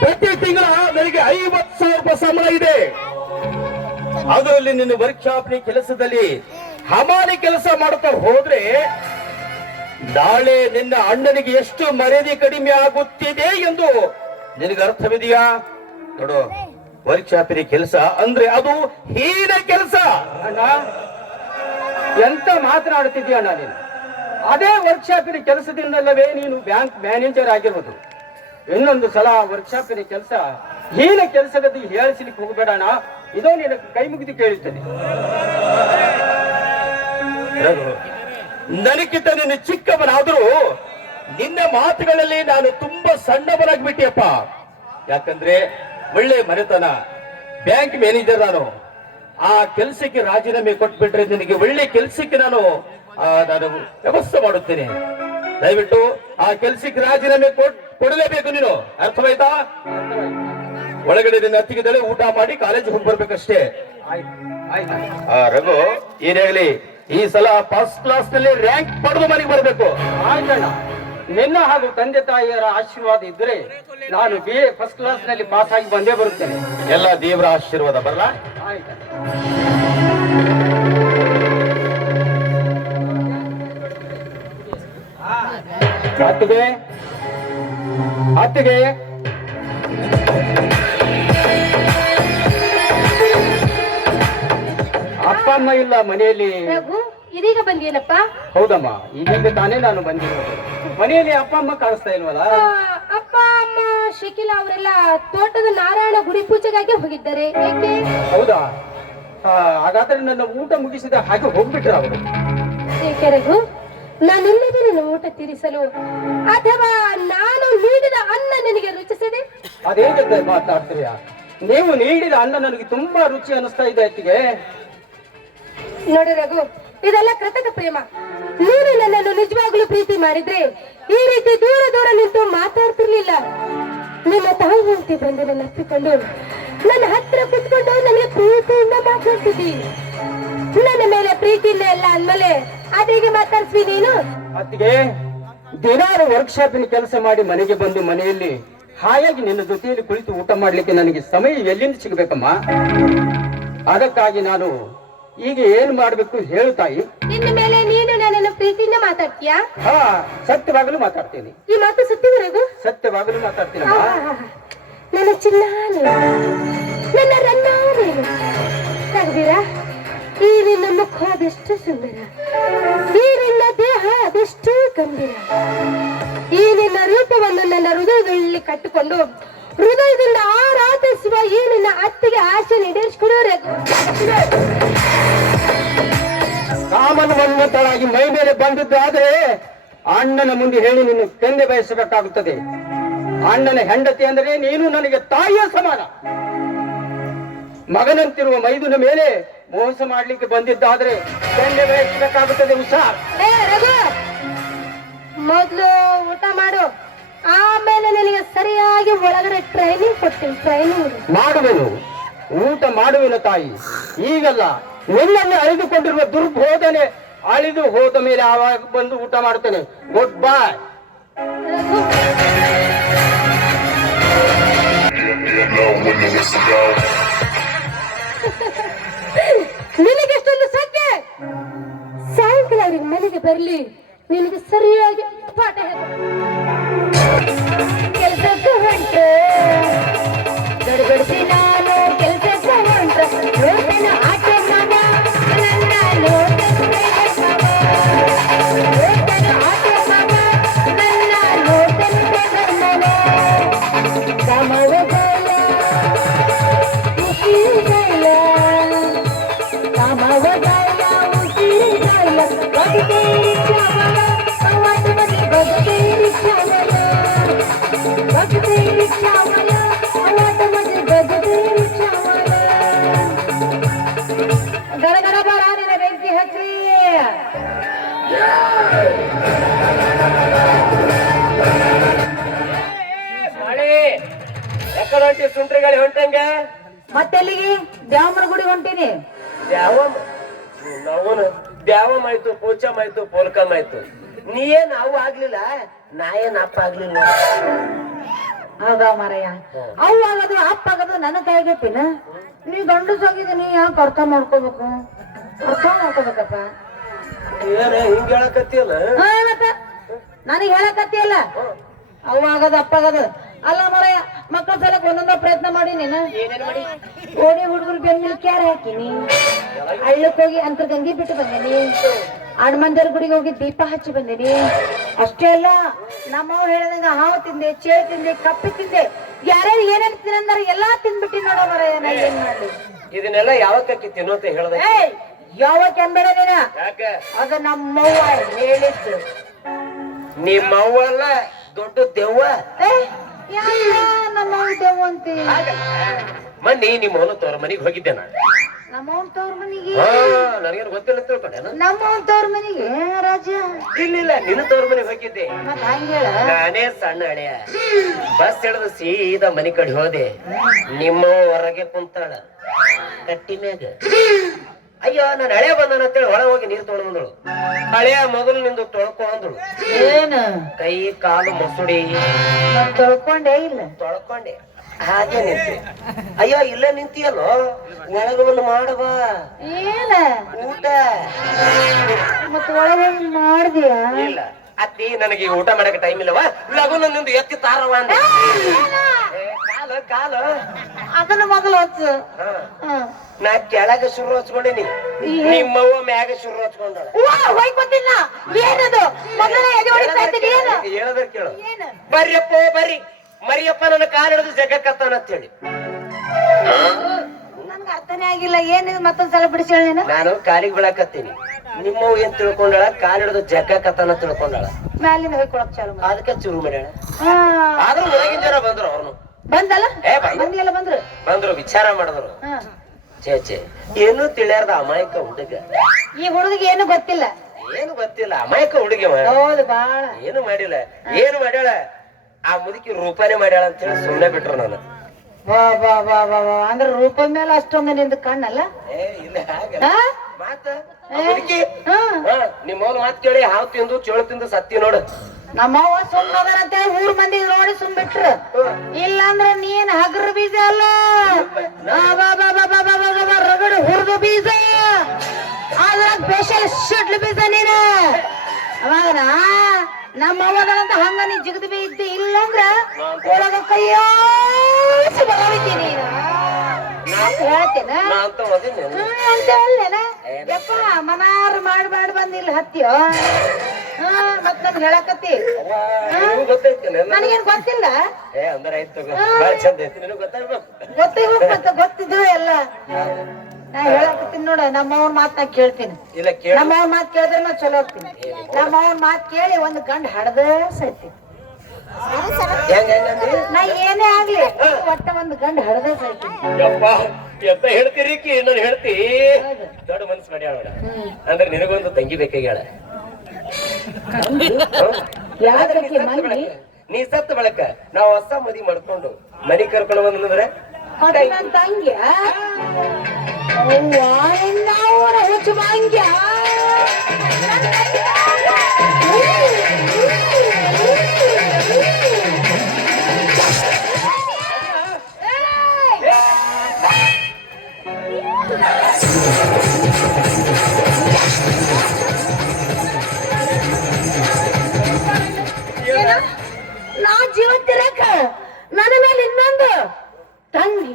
ಪ್ರತಿ ತಿಂಗಳ ನನಗೆ 50,000 ರೂಪಾಯಿ ಸಂಬಳ ಇದೆ. ಅದರಲ್ಲಿ ನಿನ್ನ ವರ್ಕ್ಶಾಪ್ನ ಕೆಲಸದಲ್ಲಿ ಹಮಾಲಿ ಕೆಲಸ ಮಾಡುತ್ತಾ ಹೋದ್ರೆ ನಾಳೆ ನಿನ್ನ ಅಣ್ಣನಿಗೆ ಎಷ್ಟು ಮರ್ಯಾದೆ ಕಡಿಮೆ ಆಗುತ್ತಿದೆ ಎಂದು ನಿನಗೆ ಅರ್ಥವಿದೆಯಾ? ನೋಡು, ವರ್ಕ್ಶಾಪಿನ ಕೆಲಸ ಅಂದ್ರೆ ಅದು ಹೀನ ಕೆಲಸ. ಅಣ್ಣ, ಎಂತ ಮಾತನಾಡುತ್ತಿದ್ದೀಯ ಅಣ್ಣ ನೀನು? ಅದೇ ವರ್ಕ್ಶಾಪಿನ ಕೆಲಸದಿಂದಲ್ಲವೇ ನೀನು ಬ್ಯಾಂಕ್ ಮ್ಯಾನೇಜರ್ ಆಗಿರೋದು. ಇನ್ನೊಂದು ಸಲ ವರ್ಕ್ಶಾಪಿನ ಕೆಲಸ ಹೀನ ಕೆಲಸದ ಹೇಳಿಸ್ಲಿಕ್ಕೆ ಹೋಗಬೇಡ ಅಣ್ಣ. ಇದೋ ನೀನು ಕೈ ಮುಗಿದು ಕೇಳುತ್ತೇನೆ. ನನಗಿಂತ ನಿನ್ನ ಚಿಕ್ಕವನಾದರೂ ನಿನ್ನ ಮಾತುಗಳಲ್ಲಿ ನಾನು ತುಂಬಾ ಸಣ್ಣವನಾಗ್ಬಿಟ್ಟಿಯಪ್ಪ. ಯಾಕಂದ್ರೆ ಒಳ್ಳೆ ಮನೆತನ, ಬ್ಯಾಂಕ್ ಮ್ಯಾನೇಜರ್ ನಾನು. ಆ ಕೆಲಸಕ್ಕೆ ರಾಜೀನಾಮೆ ಕೊಟ್ಬಿಟ್ರೆ ನಿನಗೆ ಒಳ್ಳೆ ಕೆಲಸಕ್ಕೆ ನಾನು ವ್ಯವಸ್ಥೆ ಮಾಡುತ್ತೇನೆ. ದಯವಿಟ್ಟು ಆ ಕೆಲಸಕ್ಕೆ ರಾಜೀನಾಮೆ ಕೊಡಲೇಬೇಕು ನೀನು, ಅರ್ಥವಾಯ್ತಾ? ಒಳಗಡೆ ನಿನ್ನ ಅತ್ತಿಗೆದಳೆ ಊಟ ಮಾಡಿ ಕಾಲೇಜಿಗೆ ಹೋಗಿ ಬರ್ಬೇಕಷ್ಟೇ. ರಘು, ಏನಾಗಲಿ ಈ ಸಲ ಫಸ್ಟ್ ಕ್ಲಾಸ್ ನಲ್ಲಿ ರ್ಯಾಂಕ್ ಪಡೆದು ಮನೆಗೆ ಬರಬೇಕು. ಆಯ್ತಣ್ಣ, ನಿನ್ನ ಹಾಗೂ ತಂದೆ ತಾಯಿಯರ ಆಶೀರ್ವಾದ ಇದ್ರೆ ನಾನು BA ಫಸ್ಟ್ ಕ್ಲಾಸ್ ನಲ್ಲಿ ಪಾಸ್ ಆಗಿ ಬಂದೇ ಬರುತ್ತೇನೆ. ಎಲ್ಲ ದೇವರ ಆಶೀರ್ವಾದ ಬರಲ್ಲ. ಆಯ್ತಣ್ಣ. ಅತ್ತಿಗೆ, ಅತ್ತಿಗೆ, ಅಪ್ಪ ಅಮ್ಮ ಇಲ್ಲ ಮನೆಯಲ್ಲಿ. ರಘು, ಇದೀಗ ಬಂದಿಯೇನಪ್ಪ? ಹೌದಮ್ಮ, ಈಗೀಗ ತಾನೇ ನಾನು ಬಂದಿರೋದು. ಮನೆಯಲ್ಲಿ ಅಪ್ಪ ಅಮ್ಮ ಕಾಣಿಸ್ತಾ ಇಲ್ವಲ್ಲ? ಅಪ್ಪ ಅಮ್ಮ ಶಕೀಲ ಅವರೆಲ್ಲ ತೋಟದ ನಾರಾಯಣ ಗುಡಿ ಪೂಜೆಗಾಗಿ ಹೋಗಿದ್ದಾರೆ. ಏಕೆ? ಹೌದಾ? ಹಾಗಾದ್ರೆ ನನ್ನ ಊಟ ಮುಗಿಸಿದ ಹಾಗೆ ಹೋಗ್ಬಿಟ್ರ ಅವರು? ಏಕೆ ರಘು, ನಾನಿಲ್ಲದೆ ನಿನ್ನ ಊಟ ತೀರಿಸಲು ಅಥವಾ ನಾನು ನೀಡಿದ ಅನ್ನ ನಿನಗೆ ರುಚಿಸದೆ? ಅದೇನಂತ ಮಾತಾಡ್ತೀಯ? ನೀವು ನೀಡಿದ ಅನ್ನ ನನಗೆ ತುಂಬಾ ರುಚಿ ಅನಿಸ್ತಾ ಇದೆ ಅತ್ತಿಗೆ. ನೋಡಿ ರಘು, ಇದೆಲ್ಲ ಕೃತಕ ಪ್ರೇಮ. ನೀನು ನನ್ನನ್ನು ನಿಜವಾಗ್ಲೂ ಪ್ರೀತಿ ಮಾಡಿದ್ರೆ ಈ ರೀತಿ ದೂರ ದೂರ ನಿಂತು ಮಾತಾಡ್ತಿರ್ಲಿಲ್ಲ. ನಿಮ್ಮ ತಾಯಿ ಹೆಂಡತಿ ಬಂದು ನನ್ನ ಹತ್ತಿಕೊಂಡು ನನ್ನ ಹತ್ರ ಕುತ್ಕೊಂಡು ನನಗೆ ಪ್ರೀತಿಯಿಂದ ಮಾತಾಡ್ತಿದ್ದಿ. ನನ್ನ ಮೇಲೆ ಪ್ರೀತಿಯಿಂದ ಎಲ್ಲ ಅಂದ್ಮೇಲೆ ಅದೇಗೆ ಮಾತಾಡ್ಸ್ವಿ ನೀನು? ಅತ್ತಿಗೆ, ದಿನಾರು ವರ್ಕ್ಶಾಪಿನ ಕೆಲಸ ಮಾಡಿ ಮನೆಗೆ ಬಂದು ಮನೆಯಲ್ಲಿ ಹಾಯಾಗಿ ನಿನ್ನ ಜೊತೆಯಲ್ಲಿ ಕುಳಿತು ಊಟ ಮಾಡ್ಲಿಕ್ಕೆ ನನಗೆ ಸಮಯ ಎಲ್ಲಿಂದ ಸಿಗಬೇಕಮ್ಮ? ಅದಕ್ಕಾಗಿ ನಾನು ಈಗ ಏನ್ ಮಾಡ್ಬೇಕು ಹೇಳು ತಾಯಿ. ಇನ್ನು ಮೇಲೆ ನೀನು ನನ್ನನ್ನು ಪ್ರೀತಿಯಿಂದ ಮಾತಾಡ್ತೀಯಾ? ಹಾ, ಸತ್ಯವಾಗಲು ಮಾತಾಡ್ತೇನೆ. ಈ ಮಾತು ಸತ್ಯವೇ ರಘು? ಸತ್ಯವಾಗಲು ಮಾತಾಡ್ತೀನಿ. ನನ್ನ ಚಿನ್ನ ನೀನು, ನನ್ನ ರನ್ನ ನೀನು. ರಘುವೀರ, ಈ ನಿನ್ನ ಮುಖ ಅದೆಷ್ಟು ಸುಂದರ, ಈ ನಿನ್ನ ದೇಹ ಅದೆಷ್ಟು ಗಂಭೀರ. ಈ ನಿನ್ನ ರೂಪವನ್ನು ನನ್ನ ಹೃದಯದಲ್ಲಿ ಕಟ್ಟಿಕೊಂಡು ಹೃದಯದಿಂದ ಆರಾಧಿಸುವ ಈ ನಿನ್ನ ಅತ್ತಿಗೆ ಆಸೆ ಈಡೇರಿಸಿಕೊಡು ರಘು. ಕಾಮನ್ವಂತಳಾಗಿ ಮೈ ಮೇಲೆ ಬಂದಿದ್ದಾದ್ರೆ ಅಣ್ಣನ ಮುಂದೆ ಹೇಳಿ ನಿನ್ನ ಕೆಂದೆ ಬಯಸಬೇಕಾಗುತ್ತದೆ. ಅಣ್ಣನ ಹೆಂಡತಿ ಅಂದರೆ ನೀನು ನನಗೆ ತಾಯಿಯ ಸಮಾನ. ಮಗನಂತಿರುವ ಮೈದುನ ಮೇಲೆ ಮೋಸ ಮಾಡ್ಲಿಕ್ಕೆ ಬಂದಿದ್ದಾದ್ರೆ ಕೆಂದೆ ಬಯಸಬೇಕಾಗುತ್ತದೆ. ಹುಷಾರ್. ರಘು, ಮೊದ್ಲು ಊಟ ಮಾಡು, ಆಮೇಲೆ ನಿನಗೆ ಸರಿಯಾಗಿ ಒಳಗಡೆ ಟ್ರೈನಿಂಗ್ ಕೊಡ್ತೀನಿ. ಟ್ರೈನಿಂಗ್ ಮಾಡುವೆನು, ಊಟ ಮಾಡುವೆನು ತಾಯಿ. ಈಗಲ್ಲ, ನಿನ್ನನ್ನು ಅಳಿದುಕೊಂಡಿರುವ ದುರ್ಬೋಧನೆ ಅಳಿದು ಹೋದ ಮೇಲೆ ಆವಾಗ ಬಂದು ಊಟ ಮಾಡುತ್ತೇನೆ. ಗುಡ್ ಬಾಯ್. ನಿನಗೆಷ್ಟೊಂದು ಸತ್ಯ. ಸಾಯಂಕಾಲ ಅವ್ರಿಗೆ ಮನೆಗೆ ಬರ್ಲಿ, ನಿನಗೆ ಸರಿಯಾಗಿ ಪಾಠ ಕೆಲಸಕ್ಕೆ ಹೊಂಟು ಗಡಬಡಿಸಿ ನಾನು ಕೆಲಸಕ್ಕೆ ಹೊಂಟು ನೋಡ್ತೇನ ಆಟ ಮಗ ನನ್ನ ನೋಡ್ತೇನೆ ಆಟ ಮಗ ನನ್ನ ನೋಡ್ತೇನೆ बजते रिक्षावाला आवाज मध्ये बजते रिक्षावाला बजते रिक्षावाला आवाज मध्ये बजते रिक्षावाला गडगड बराने बेंಕಿ ಹಚ್ಚ್ರಿ ಮಳೆ ಎಕ್ಕಡಂಟಿ ಸುಂಟ್ರಿಗಳು ಹೊಂಟಂಗ ಮತ್ತೆಲ್ಲಿಗೆ ದ್ಯಾಮನ ಗುಡಿಗೆ ಹೊಂಟೀನಿ ದ್ಯಾವಮ್ ಆಯ್ತು ಪೂಚಮ್ ಆಯ್ತು ಪೋಲ್ಕಮ್ ಆಯ್ತು ನೀ ಏನ್ ಅವು ಆಗ್ಲಿಲ್ಲ ನಾ ಏನ್ ಅಪ್ಪ ಆಗ್ಲಿಲ್ಲ ಹೌದಾ ಮಾರಯ್ಯ ಅವು ಆಗೋದು ಅಪ್ಪ ಆಗೋದು ನನ್ನ ಕೈಗೆಪ್ಪಿನ ನೀ ಗಂಡಸಾಗಿದ್ದೀನಿ ಯಾಕೆ ಅರ್ಥ ಮಾಡ್ಕೋಬೇಕು ಅರ್ಥ ಮಾಡ್ಕೋಬೇಕಪ್ಪ ಏನ ಹಿಂಗ ಹೇಳಕತ್ತಿಯಲ್ಲ ನನಗೆ ಹೇಳಕತ್ತಿಯಲ್ಲ ಅವು ಆಗೋದು ಅಪ್ಪ ಆಗೋದು ಅಲ್ಲ ಮಾರಯ್ಯ ಮಕ್ಕಳ ಸಲಕ್ ಒಂದೊಂದ ಪ್ರಯತ್ನ ಮಾಡಿ ನೀನು ಓಣಿ ಹುಡುಗರು ಬೆನ್ ಮೇಲೆ ಕ್ಯಾರ ಹಾಕಿನಿ ಹಳ್ಳಕ್ ಹೋಗಿ ಅಂತ ಗಂಗಿ ಬಿಟ್ಟು ಬಂದೇನಿ ಹನುಮಂದರ ಗುಡಿಗೆ ಹೋಗಿ ದೀಪ ಹಚ್ಚಿ ಬಂದೇನಿ ಅಷ್ಟೇ ಅಲ್ಲ ನಮ್ಮವ್ರು ಹೇಳಿದಂಗ ಹಾವು ತಿಂದೆ ಚೇಳು ತಿಂದೆ ಕಪ್ಪಿ ತಿಂದೆ ಯಾರ್ಯಾರು ಏನೇನ್ ತಿನ್ನಂದಾರ ಎಲ್ಲಾ ತಿಂದ್ಬಿಟ್ಟಿ ನೋಡೋ ಮಾರಯ್ಯ ನಾ ಏನ್ ಮಾಡ್ಲಿ ಇದನ್ನೆಲ್ಲ ಯಾವತ್ತಕ್ಕೆ ತಿನ್ನೋತ ಹೇಳ್ದೆ ಯಾವ ಕೆಂಬೇಡ ನೀನ ಯಾಕ ಅದು ನಮ್ಮವ್ವ ಹೇಳಿದ್ದು ನಿಮ್ಮವ್ವಲ್ಲ ದೊಡ್ಡ ದೆವ್ವ ನಮ್ಮವ್ವ ದೇವ್ ಅಂತಿ ಮನ್ನಿ ನಿಮ್ಮ ಅವನ ತೋರ ಮನಿಗೆ ಹೋಗಿದ್ದೆ ನಾನು ನಮ್ಮವ್ನ ತವ್ರ ಮನಿಗೆ ನನಗೇನು ಗೊತ್ತಿಲ್ಲ ತಿಳ್ಕೊಂಡೆ ನಮ್ಮವ್ನ ತವ್ರ ಮನಿಗೆ ರಾಜ ಇಲ್ಲ ನಿನ್ನ ತೋರ ಮನೆಗೆ ಹೋಗಿದ್ದೆ ಮತ್ ಹಂಗೇಳ ನಾನೇ ಸಣ್ಣ ಹಳೆಯ ಬಸ್ ಹಿಡಿದು ಸೀದಾ ಮನಿ ಕಡೆ ಹೋದೆ ನಿಮ್ಮ ಹೊರಗೆ ಕುಂತಾಳ ಕಟ್ಟಿ ಮ್ಯಾಗ ಅಯ್ಯೋ ನಾನು ಹಳೆ ಬಂದಾನ ಅಂತೇಳಿ ಹೊರ ಹೋಗಿ ನೀರ್ ತೊಗೊಂಡ್ ಬಂದಳು ಹಳೆಯ ಮೊದಲು ನಿಂದು ತೊಳ್ಕೊ ಅಂದಳು ಏನು ಕೈ ಕಾಲು ಮೊಸುಡಿ ನಾನ್ ತೊಳ್ಕೊಂಡೇ ಇಲ್ಲ ತೊಳ್ಕೊಂಡೆ ಹಾಗೆ ನಿಂತೆ ಅಯ್ಯೋ ಇಲ್ಲ ನಿಂತಿಯಲ್ಲೋ ಒಳಗ ಒಂದು ಮಾಡವ ಏನ ಊಟ ಮತ್ ಒಳಗೆ ಮಾಡ್ದಿಯ ಇಲ್ಲ ಅತ್ತಿ ನನಗೆ ಈ ಊಟ ಮಾಡಕ್ಕೆ ಟೈಮ್ ಇಲ್ಲವಾ ಲಗುನ ನಿಂದು ಎತ್ತಿ ತಾರವ ಅಂದೆ ಕಾಲು ಕಾಲು ಅದನ್ನ ಮೊದಲು ಹಚ್ಚು ನಾ ಕೆಳಗ ಶುರು ಹಚ್ಕೊಂಡೇನಿ ನಿಮ್ಮವ್ವ ಮ್ಯಾಗ ಶುರು ಹಚ್ಕೊಂಡ ಹೋಯ್ಕೊತಿಲ್ಲ ಏನದು ಮೊದಲೇ ಎದೆ ಹೊಡಿತಾ ಇದ್ದೀನಿ ಏನು ಹೇಳದ್ರ ಕೇಳು ಏನು ಬರ್ರಿಯಪ್ಪ ಬರ್ರಿ ಮರಿಯಪ್ಪ ನನ್ನ ಕಾಲ್ ಹಿಡಿದು ಜಗಕ್ಕತ್ತಾನ ಅಂತ ಹೇಳಿ ನನ್ಗೆ ಅರ್ಥನೇ ಆಗಿಲ್ಲ ಏನಿದು ಮತ್ತೊಂದ್ಸಲ ಬಿಡಿಸಿ ಹೇಳಿ ನೀನು ನಾನು ಕಾಲಿಗೆ ಬೀಳಕತ್ತೀನಿ ನಿಮ್ಮವ್ ಏನ್ ತಿಳ್ಕೊಂಡಾಳ ಕಾಲ್ ಹಿಡಿದು ಜಗ್ಗಕ್ಕತ್ತಾನ ತಿಳ್ಕೊಂಡಾಳ ಮ್ಯಾಲಿಂದ ಹೋಯ್ಕೊಳಕ್ ಚಾಲು ಮಾಡಿ ಅದಕ್ಕೆ ಚುರು ಮಾಡ್ಯಾಳ ಆದ್ರೂ ಹೊರಗಿನ ಜನ ಬಂದ್ರು ಅವ್ರನು ಬಂದಲ್ಲ ಏ ಬಂದ್ರು. ಮಂದಿ ಎಲ್ಲ ಬಂದ್ರು ಬಂದ್ರು ವಿಚಾರ ಮಾಡಿದ್ರು ಛೇ ಏನು ತಿಳಿಯಾರ್ದ ಅಮಾಯಕ ಹುಡುಗ ಈ ಹುಡುಗಿಗೆ ಏನು ಗೊತ್ತಿಲ್ಲ ಏನು ಗೊತ್ತಿಲ್ಲ ಅಮಾಯಕ ಹುಡುಗಿ ಹೌದು ಬಾಳ ಏನು ಮಾಡಿಲ್ಲ ಏನು ಮಾಡ್ಯಾಳ ಆ ಮುದುಕಿ ರೂಪಾನೇ ಮಾಡ್ಯಾಳ ಅಂತ ಹೇಳಿ ಸುಮ್ಮನೆ ಬಿಟ್ರು ನಾನು ವಾ ವಾ ವಾ ವಾ ವಾ ಅಂದ್ರೆ ರೂಪ ಮೇಲೆ ಅಷ್ಟೊಂದು ನಿಂದು ಕಣ್ಣಲ್ಲ ಇಲ್ಲ ಹಾಗೆ ಹಾ? ಮಾತ ಮುದುಕಿ ಹಾ. ನಿಮ್ಮವ್ನ ಮಾತ್ ಕೇಳಿ ಹಾವು ತಿಂದು ಚೋಳು ತಿಂದು ಸತ್ತಿ ನೋಡು ನಮ್ಮವ್ವ ಸುಮ್ಮನದಾರ ಅಂತ ಹೇಳಿ ಊರ್ ಮಂದಿ ನೋಡಿ ಸುಮ್ ಬಿಟ್ರು ಇಲ್ಲಾಂದ್ರೆ ನೀನ್ ಹಗ್ರ ಬೀಜ ಅಲ್ಲ ರಗಡು ಹುರಿದು ಬೀಜ ಅದ್ರಾಗ ಸ್ಪೆಷಲ್ ಶಟ್ಲ್ ಬೀಜ ನೀನು ಅವಾಗ ನಮ್ಮವ್ವದಂತ ಹಂಗ ನೀ ಜಿಗದ್ ಬಿ ಇದ್ದಿ ಇಲ್ಲಂದ್ರ ಒಳಗ ಕೈಯಾಸಿ ಬರಬೇಕು ನೀನು ಹೇಳ್ತೇನ ನಾ ಅಂತ ಓದಿನಿ ಅಂತ ಹೇಳ್ಲೇನ ಯಪ್ಪ ಮನಾರ ಮಾಡಿ ಬಂದಿಲ್ಲ ಹತ್ತಿಯೋ ಮತ್ ನನ್ ಹೇಳಕತ್ತಿ ಗೊತ್ತೈತಿ ನನಗೇನ್ ಗೊತ್ತಿಲ್ಲ ಏ ಅಂದ್ರೆ ಆಯ್ತು ಬಾಳ ಚಂದ ಐತಿ ನಿನಗೆ ಗೊತ್ತಾಗ್ಬೇಕು ಮತ್ತೆ ಗೊತ್ತಿದ್ದು ಎಲ್ಲ ನಾ ಹೇಳಕತ್ತೀನಿ ನೋಡ ನಮ್ಮವ್ನ ಮಾತ್ ನಾ ಕೇಳ್ತೀನಿ ಇಲ್ಲ ಕೇಳ ನಮ್ಮವ್ನ ಮಾತ್ ಕೇಳಿದ್ರೆ ನಾ ಚಲೋ ಹೋಗ್ತೀನಿ ನಮ್ಮವ್ನ ಮಾತ್ ಕೇಳಿ ಒಂದ್ ಗಂಡ ಹಡ್ದ ಸೈತಿ ಹೆಂಗಂದಿ ನಾ ಏನೇ ಆಗ್ಲಿ ಒಟ್ಟ ಒಂದ್ ಗಂಡ ಹಡ್ದ ಸೈತಿ ಯಪ್ಪ ಎಂತ ಹೇಳ್ತೀರಿ ನಾನು ಹೇಳ್ತಿ ದೊಡ್ಡ ಮನ್ಸು ಮಾಡ್ಯಾಳ ಅಂದ್ರೆ ನಿನಗೊಂದು ತಂಗಿ ಬೇಕಾಗ್ಯಾಳ ಯಾಕೆ ಮಂದಿ ನೀ ಸತ್ತ ಬಳಕ ನಾವು ಹೊಸ ಮದಿ ಮಾಡ್ಕೊಂಡು ಮನಿ ಕರ್ಕೊಂಡು ಬಂದ್ರೆ ನನ್ ತಂಗ್ಯ ಹುಚ್ಚು ಮಂಗ್ಯ ನಾ ಜೀವಂತಿರಕ ನನ್ನ ಮೇಲೆ ಇನ್ನೊಂದು ತಂಗಿ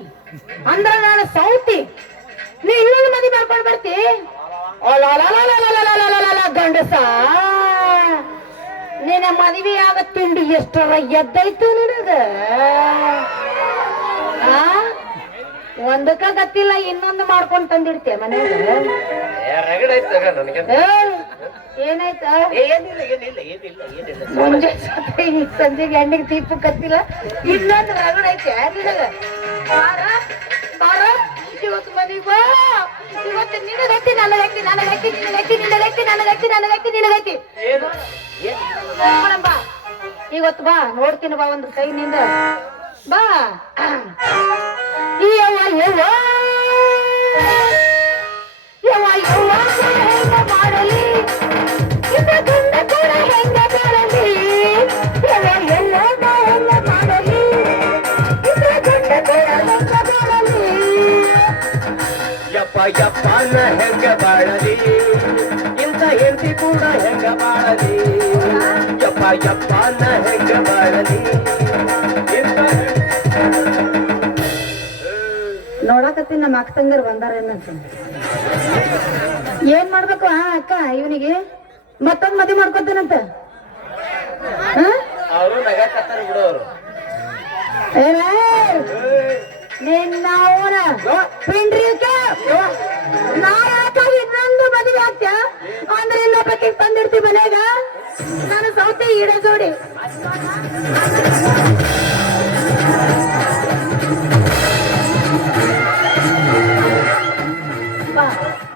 ಅಂದ್ರ ನಾನು ಸೌತಿ ನೀ ಇನ್ನೊಂದು ಮದಿ ಮಾಡ್ಕೊಂಡ್ ಬರ್ತಿ ಗಂಡಸ ನಿನ್ನ ಮದುವೆ ಆಗ ತಿಂಡಿ ಎಷ್ಟರ ಎದ್ದೈತು ನಿನಗ ಒಂದಕ್ಕ ಗತ್ತಿಲ್ಲ ಇನ್ನೊಂದು ಮಾಡ್ಕೊಂಡ್ ತಂದಿಡ್ತೆ ಮನೆಯಾಗ ರಗಡ ಐತ ನನಗೆ ಏನಾಯ್ತಾ ಏನಿಲ್ಲ ಏನಿಲ್ಲ ಏನಿಲ್ಲ ಏನಿಲ್ಲ ಮುಂಜೆ ಸಂಜೆಗೆ ಎಣ್ಣೆಗೆ ದೀಪ ಕತ್ತಿಲ್ಲ ಇನ್ನೊಂದು ರಗಡ ಐತೆ ನಿನಗ ಬಾರ ಬಾರ ಇವತ್ತು ಮನೆಗೆ ಬಾ ಇವತ್ತು ನಿನಗೈತಿ ನನಗೈತಿ ನನಗೈತಿ ನಿನಗೈತಿ ನಿನಗೈತಿ ನನಗೈತಿ ನನಗೈತಿ ನಿನಗೈತಿ ಏನು ನೋಡಮ್ಮ ಇವತ್ತು ಬಾ ನೋಡ್ತೀನಿ ಬಾ ಒಂದು ಕೈನಿಂದ ಬಾ ಯವ್ವ ಯವ್ವ ಯವ್ವ ಯವ್ವ ಹೆಂಗ ಮಾಡಲಿ ಇಂದ ಗಂಡ ಕೂಡ ಹೆಂಗ ಮಾಡಲಿ ಯವ್ವ ಯವ್ವ ಹೆಂಗ ಮಾಡಲಿ ಇಂದ ಗಂಡ ಕೂಡ ಹೆಂಗ ಮಾಡಲಿ ಯಪ್ಪ ಯಪ್ಪ ನ ಹೆಂಗ ಬಾಳಲಿ ಇಂಥ ಹೆಂಡತಿ ಕೂಡ ಹೆಂಗ ಬಾಳಲಿ ಯಪ್ಪ ಯಪ್ಪ ನ ಹೆಂಗ ಬಾಳಲಿ ಇಂಥ ನೋಡಕತ್ತೀನಿ ನಮ್ಮ ಅಕ್ಕ ತಂಗಿರು ಬಂದಾರೇನಂತ ಏನ್ ಮಾಡ್ಬೇಕು ಅಕ್ಕ ಇವನಿಗೆ ಮತ್ತೊಂದ್ ಮದ್ವೆ ಮಾಡ್ಕೊತಾನಂತ ಅವರು ನಗಕತ್ತಾರ ಬಿಡೋರು ನಿನ್ನ ಅವನ ಪಿಂಡ್ರಿಕೆ ನಾ ಯಾಕಾಗಿ ಇನ್ನೊಂದು ಮದುವೆ ಆಗ್ತ ಅಂದ್ರೆ ಇನ್ನೊಬ್ಬಕ್ಕೆ ತಂದಿರ್ತಿ ಮನೆಗ ನಾನು ಸೌತೆ ಈಡ ಜೋಡಿ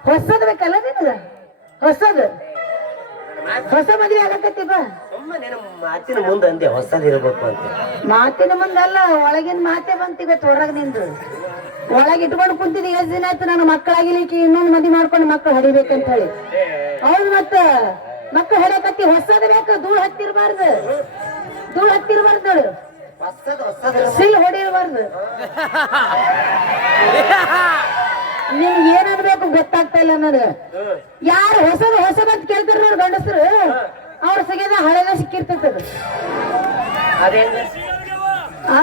ಹೊಸದ್ ಬೇಕಲ್ಲ ನಿನಗ ಹೊಸದ್ ಹೊಸ ಮದ್ವೆ ಆಗಕತ್ತಿ ಬಾ ಸುಮ್ಮನೆ ಮಾತಿನ ಮುಂದೆ ಅಂದೆ ಹೊಸದಿರ್ಬೇಕು ಅಂತ ಮಾತಿನ ಮುಂದಲ್ಲ ಒಳಗಿನ ಮಾತೆ ಬಂತ ಇವತ್ತು ಹೊರಗ್ ನಿಂದು ಒಳಗೆ ಇಟ್ಕೊಂಡು ಕುಂತಿದ್ ಎಷ್ಟು ದಿನ ಆಯ್ತು ನಾನು ಮಕ್ಕಳಾಗಿಲಿಕ್ಕೆ ಇನ್ನೊಂದು ಮದ್ವೆ ಮಾಡ್ಕೊಂಡು ಮಕ್ಕಳು ಹಡಿಬೇಕಂತ ಹೇಳಿ ಹೌದು ಮತ್ತ ಮಕ್ಕಳು ಹಡಿಯಕತ್ತಿ ಹೊಸದ್ ಬೇಕು ಧೂಳ್ ಹತ್ತಿರ್ಬಾರ್ದು ಧೂಳ್ ಹತ್ತಿರ್ಬಾರ್ದು ನೋಡು ಸಿಲ್ ಹೊಡಿರ್ಬಾರ್ದು ನಿಮ್ಗೆ ಏನಾಗ್ಬೇಕು ಗೊತ್ತಾಗ್ತಾ ಇಲ್ಲ ನನಗೆ ಯಾರು ಹೊಸದಂತ ಕೇಳ್ತಾರ ನೋಡು ಗಂಡಸರು ಅವ್ರ ಸಿಗದ ಹಳೆದ ಸಿಕ್ಕಿರ್ತದ ಆ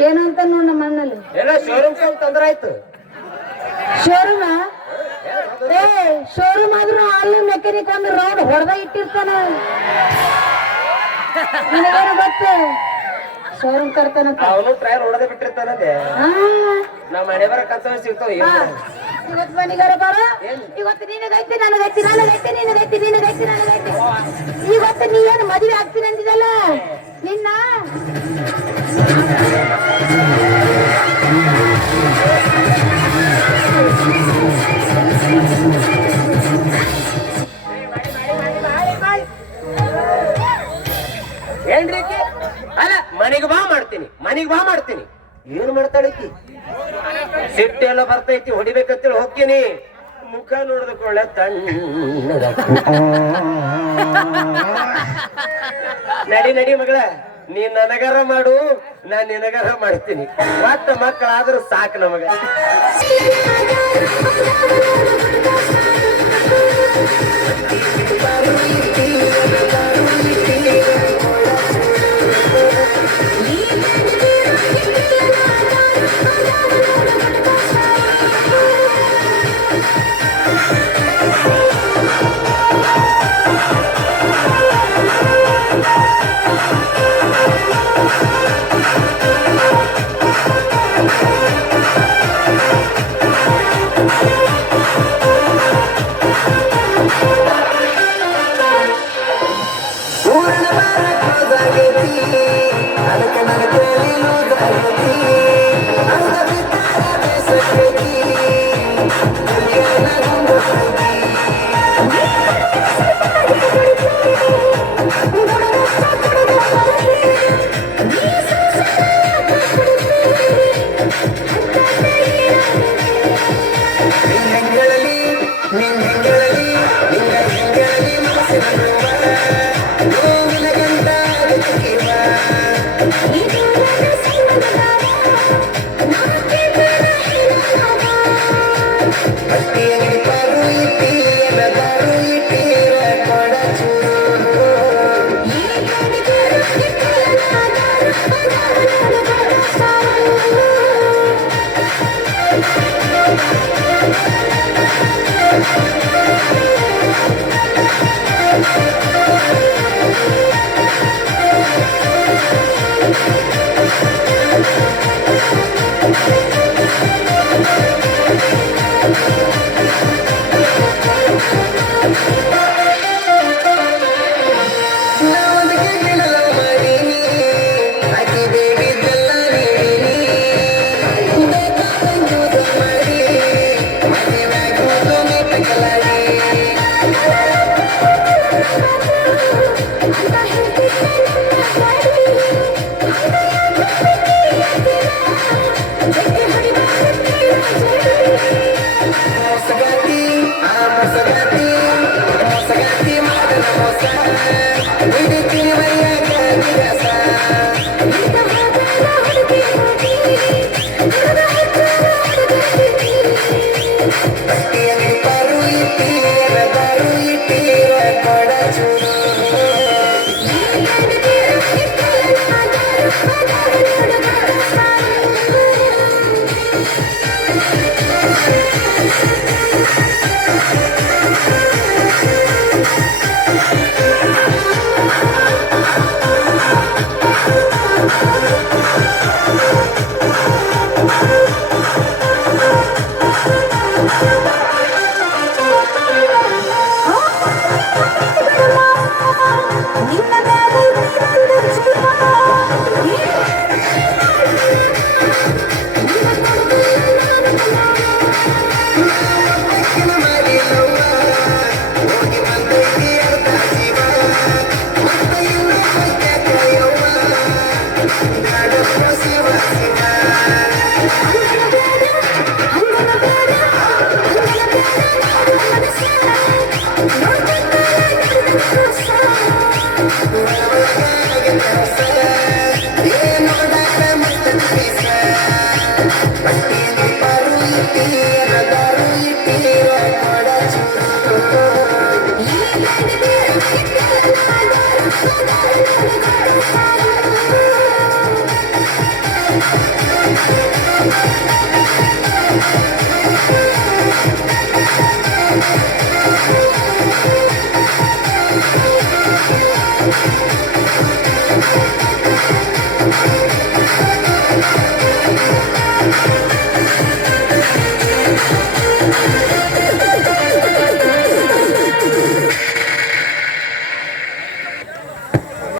ಏನಂತ ನೋಡ್ ನಮ್ಮ ಮಣ್ಣಲ್ಲಿ ಎಲ್ಲ ಶೋರೂಮ್ ತೊಂದ್ರೆ ಆಯ್ತು ಶೋರೂಮ್ ಏ ಶೋರೂಮ್ ಆದ್ರೂ ಅಲ್ಲಿ ಮೆಕ್ಯಾನಿಕ್ ಒಂದು ರೋಡ್ ಹೊಡೆದ ಇಟ್ಟಿರ್ತಾನ ನಿನಗೇನು ಗೊತ್ತು ಶೋರೂಮ್ ಕರ್ತಾನಂತ ಅವನು ಟ್ರಯಲ್ ಹೊಡೆದ ಬಿಟ್ಟಿರ್ತಾನಂದೆ ನಮ್ಮ ಮನೆ ಬರ ಕರ್ತವ್ಯ ಸಿಗ್ತಾವ ಇವತ್ತು ಮನೆಗಾರ ಬಾರ ಇವತ್ತು ನಿನಗೈತಿ ನನಗೈತಿ ನನಗೈತಿ ನಿನಗೈತಿ ನಿನಗೈತಿ ನನಗೈತಿ ಇವತ್ತು ನೀ ಏನು ಮದುವೆ ಆಗ್ತೀನಿ ಅಂದಿದಲ್ಲ ನಿನ್ನ ಏನ್ರಿ ಅಲ್ಲ ಮನೆಗೆ ಬಾ ಮಾಡ್ತೀನಿ ಏನ್ ಮಾಡ್ತಾಳಕಿ ಸಿಟ್ಟು ಎಲ್ಲ ಬರ್ತೈತಿ ಹೊಡಿಬೇಕಂತೇಳಿ ಹೋಗ್ತೀನಿ ಮುಖ ನೋಡಿದ್ಕೊಳ್ಳ ತಣ್ಣಗ ನಡಿ ಮಗಳ ನೀ ನನಗಾರ ಮಾಡು ನಾನ್ ನಿನಗಾರ ಮಾಡ್ತೀನಿ ಮತ್ತ ಮಕ್ಕಳಾದ್ರೂ ಸಾಕು ನಮಗ Thank you. Thank you.